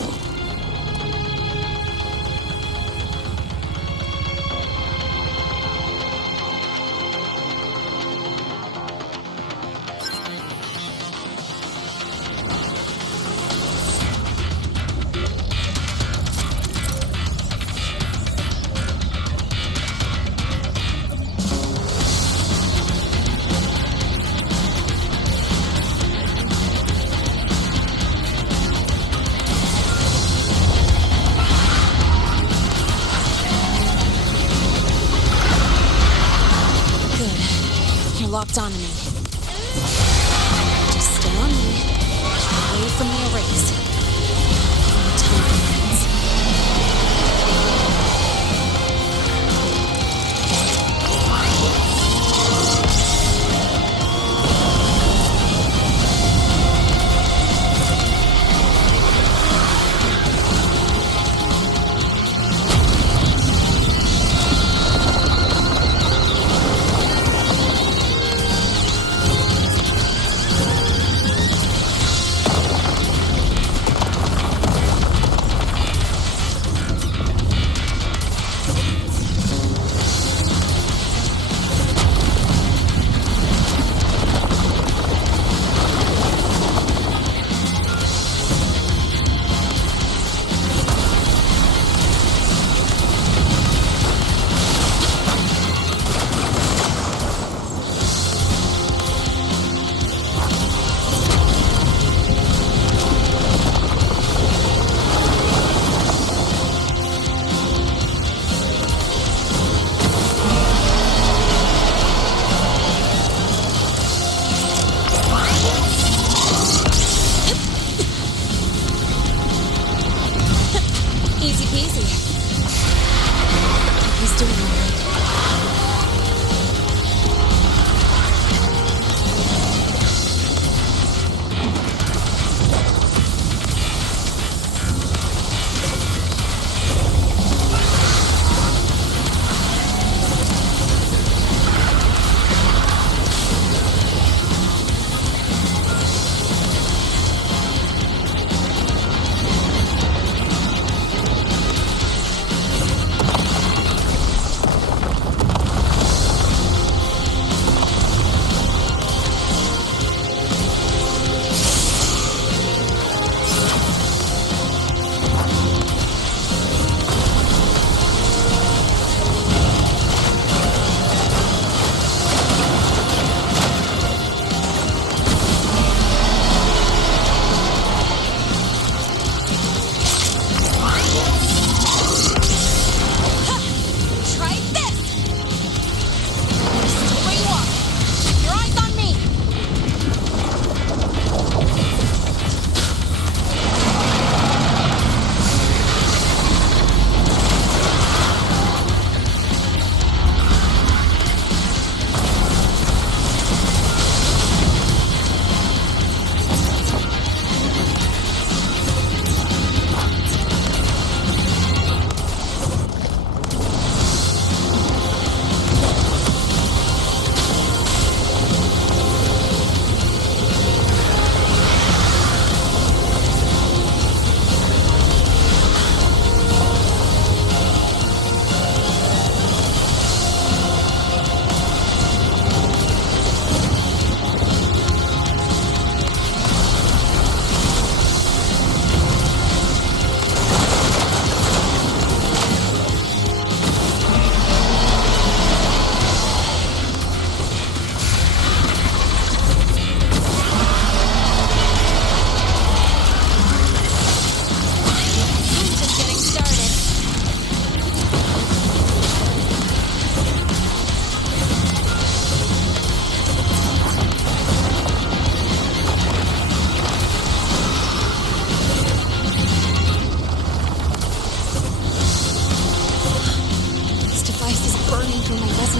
Locked onto me. Just stay on me. Away from the arrays.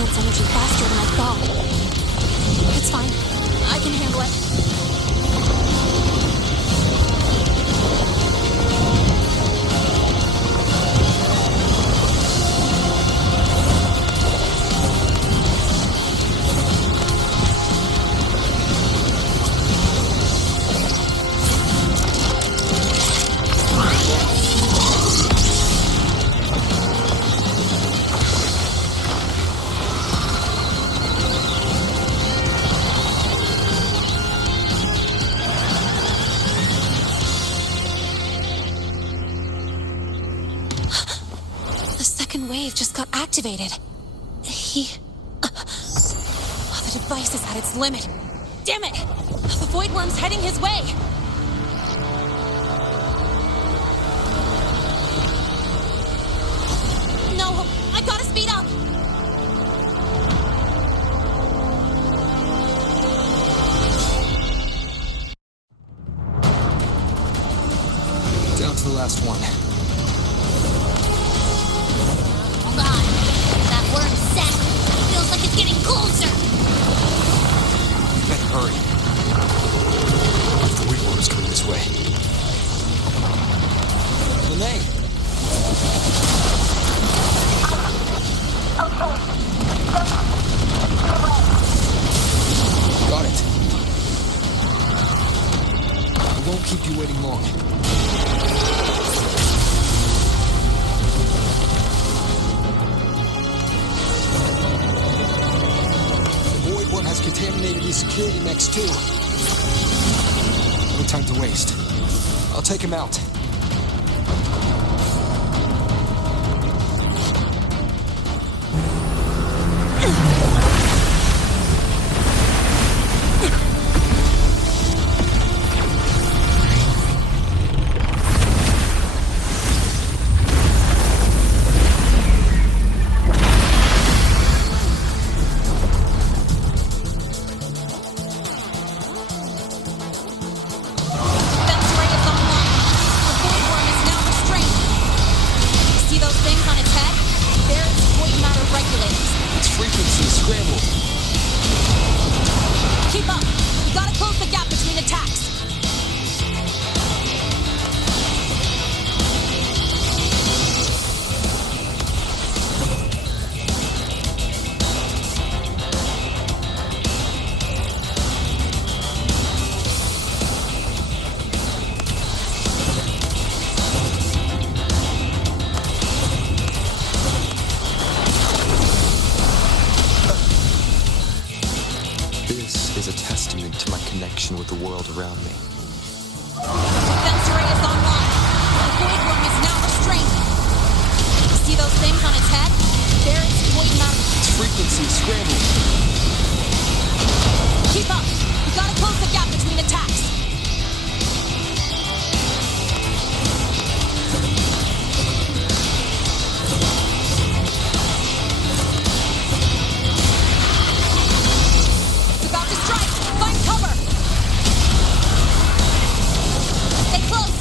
Defense energy faster than I thought. It's fine. I can handle it. Wave just got activated. The device is at its limit. Damn it! The Void Worm's heading his way! No! I gotta speed up! Down to the last one. That worm's set. Feels like it's getting closer. You better hurry. The Void Worm's coming this way. Lene! Got it. I won't keep you waiting long. One has contaminated these security mechs too. No time to waste. I'll take him out. With the world around me. Defense array is online. The Void Worm is now restrained. See those things on its head? There it's void matter. Its frequency is scrambled. Keep up. We gotta close the gap between attacks. It's about to strike. Find cover. Close!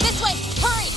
This way! Hurry!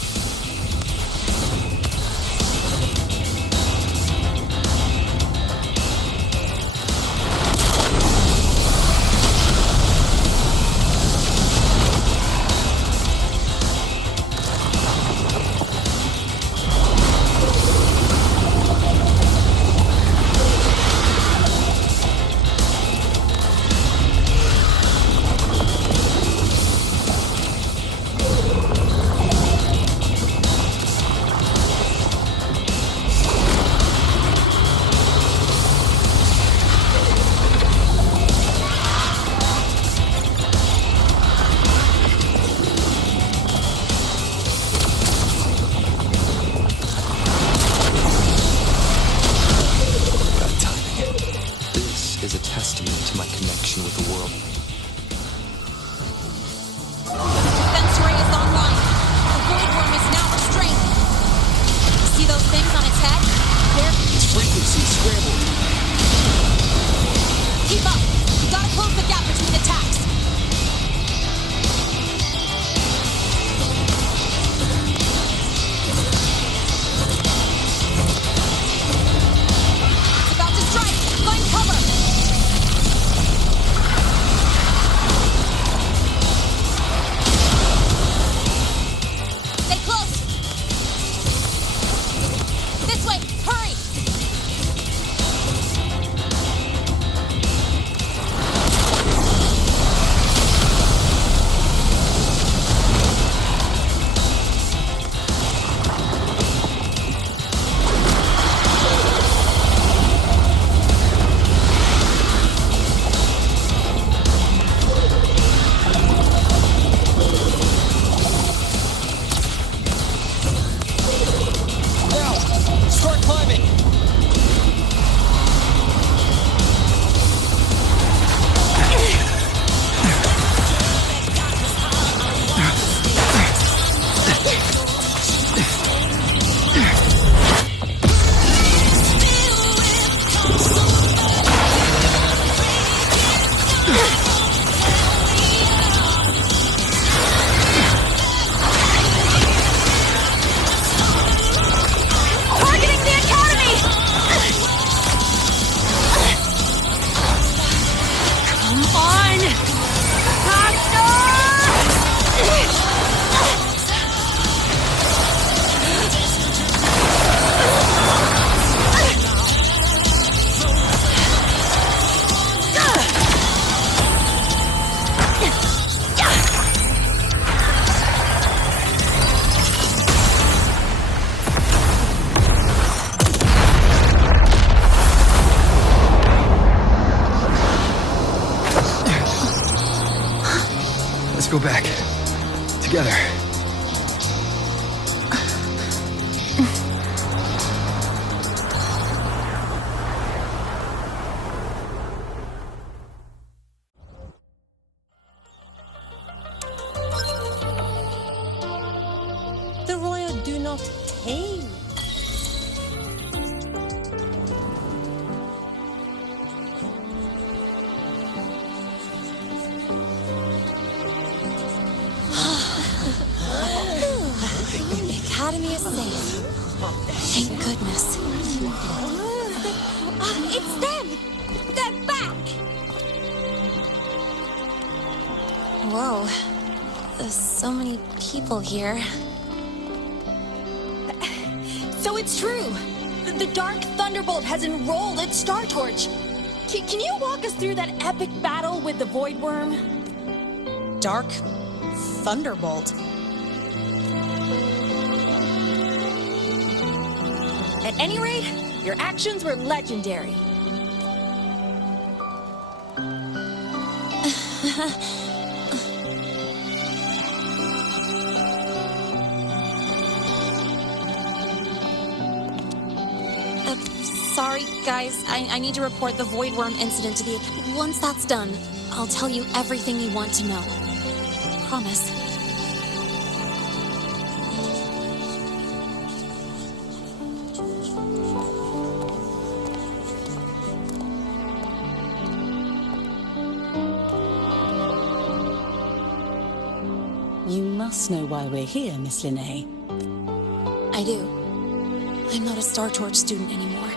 not tame. The Academy is safe. Thank goodness. It's them! They're back! Whoa. There's so many people here. So it's true! The Dark Thunderbolt has enrolled at Star Torch! Can you walk us through that epic battle with the Void Worm? Dark Thunderbolt? At any rate, your actions were legendary. Sorry, guys. I need to report the Void Worm incident to the... Once that's done, I'll tell you everything you want to know. Promise. You must know why we're here, Miss Linnea. I do. I'm not a Star Torch student anymore.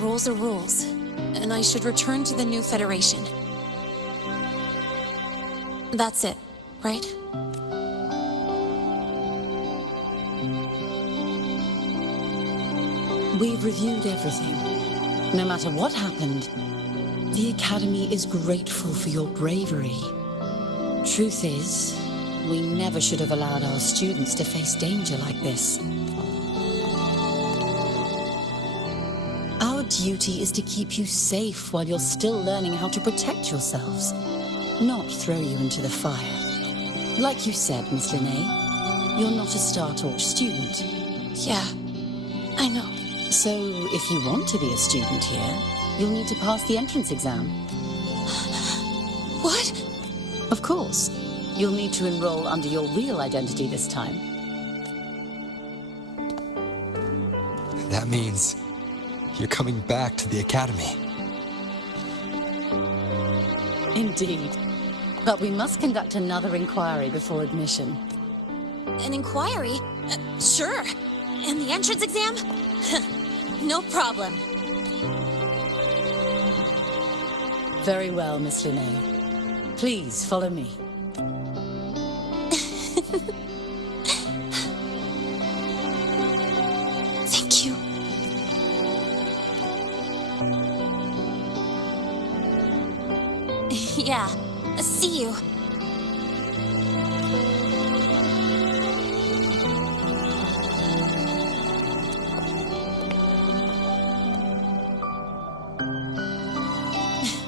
Rules are rules, and I should return to the new Federation. That's it, right? We've reviewed everything. No matter what happened, the Academy is grateful for your bravery. Truth is, we never should have allowed our students to face danger like this. Our duty is to keep you safe while you're still learning how to protect yourselves, not throw you into the fire. Like you said, Miss Linnea, you're not a Star Torch student. Yeah, I know. So, if you want to be a student here, you'll need to pass the entrance exam. What? Of course. You'll need to enroll under your real identity this time. That means you're coming back to the Academy. Indeed. But we must conduct another inquiry before admission. An inquiry? Sure. And the entrance exam? No problem. Very well, Miss Linnea. Please follow me. Thank you. Yeah, see you.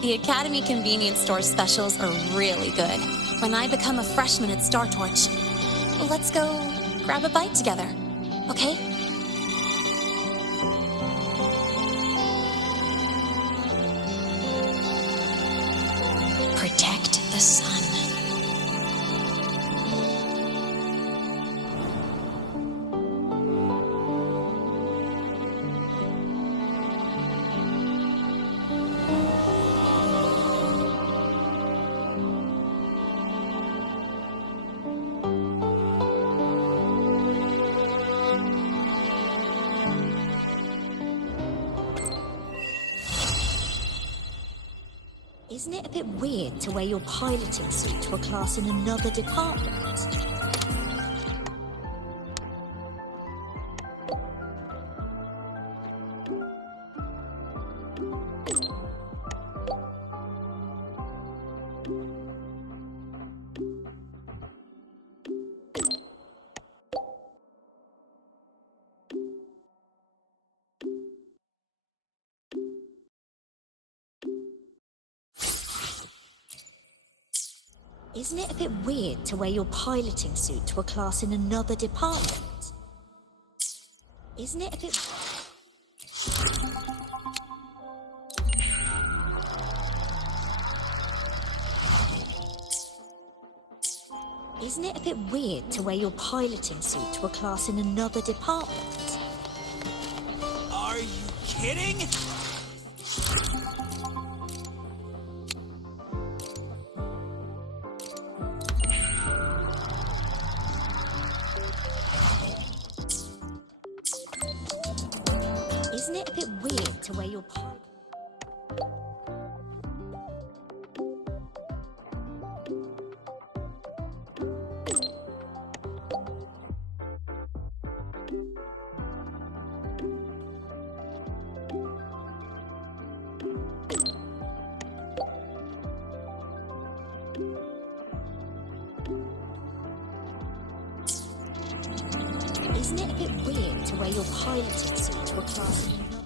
The Academy convenience store specials are really good. When I become a freshman at Star Torch, let's go grab a bite together, okay? Protect the sun. Isn't it a bit weird to wear your piloting suit to a class in another department? Isn't it a bit weird to wear your piloting suit to a class in another department? Isn't it a bit... Isn't it a bit weird to wear your piloting suit to a class in another department? Are you kidding? Isn't it a bit weird to wear your Isn't it a bit weird to wear your piloting suit to a class in another...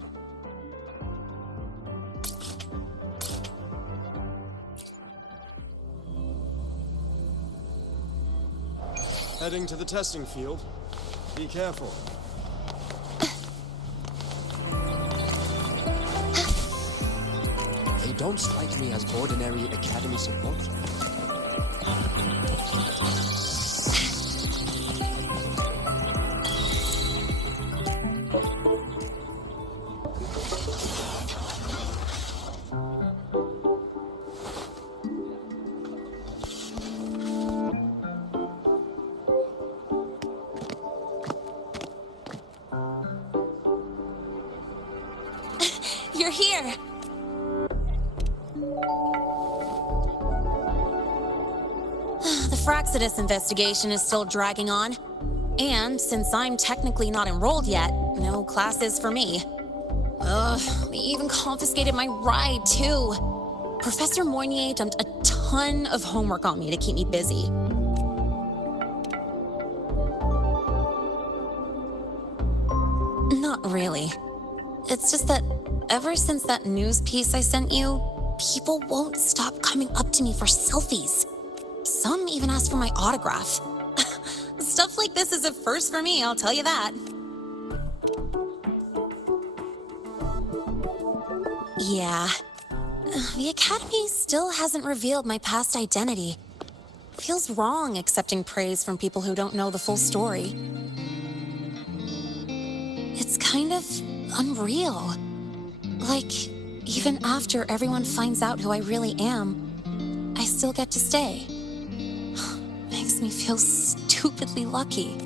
Heading to the testing field. Be careful. They don't strike me as ordinary Academy support. You're here! The Fraxidus investigation is still dragging on. And since I'm technically not enrolled yet, no classes for me. Ugh, they even confiscated my ride, too. Professor Moynier dumped a ton of homework on me to keep me busy. Not really. It's just that ever since that news piece I sent you, people won't stop coming up to me for selfies. Some even ask for my autograph. Stuff like this is a first for me, I'll tell you that. Yeah. The Academy still hasn't revealed my past identity. Feels wrong accepting praise from people who don't know the full story. It's kind of unreal. Like, even after everyone finds out who I really am, I still get to stay. Makes me feel stupidly lucky.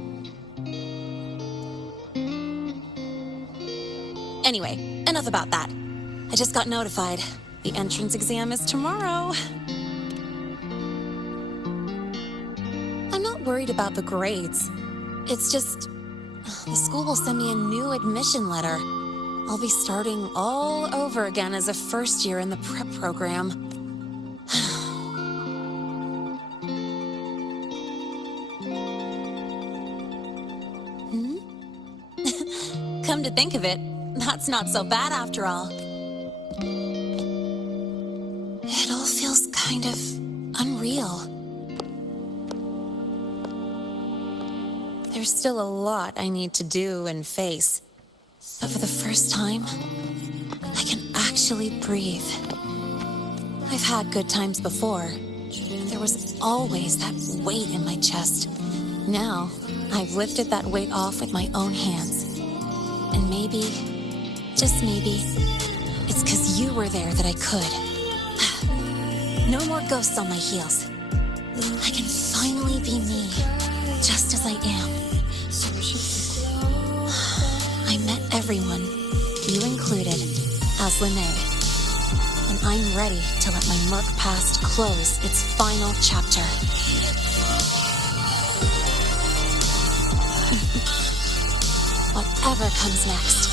Anyway, enough about that. I just got notified. The entrance exam is tomorrow. I'm not worried about the grades. It's just, the school will send me a new admission letter. I'll be starting all over again as a first year in the prep program. Come to think of it, that's not so bad after all. It all feels kind of unreal. There's still a lot I need to do and face. But for the first time, I can actually breathe. I've had good times before. There was always that weight in my chest. Now, I've lifted that weight off with my own hands. And maybe, just maybe, it's 'cause you were there that I could. No more ghosts on my heels. I can finally be me, just as I am. I met everyone, you included, as Linnae. And I'm ready to let my murk past close its final chapter. Whatever comes next,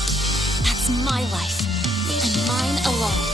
that's my life, and mine alone.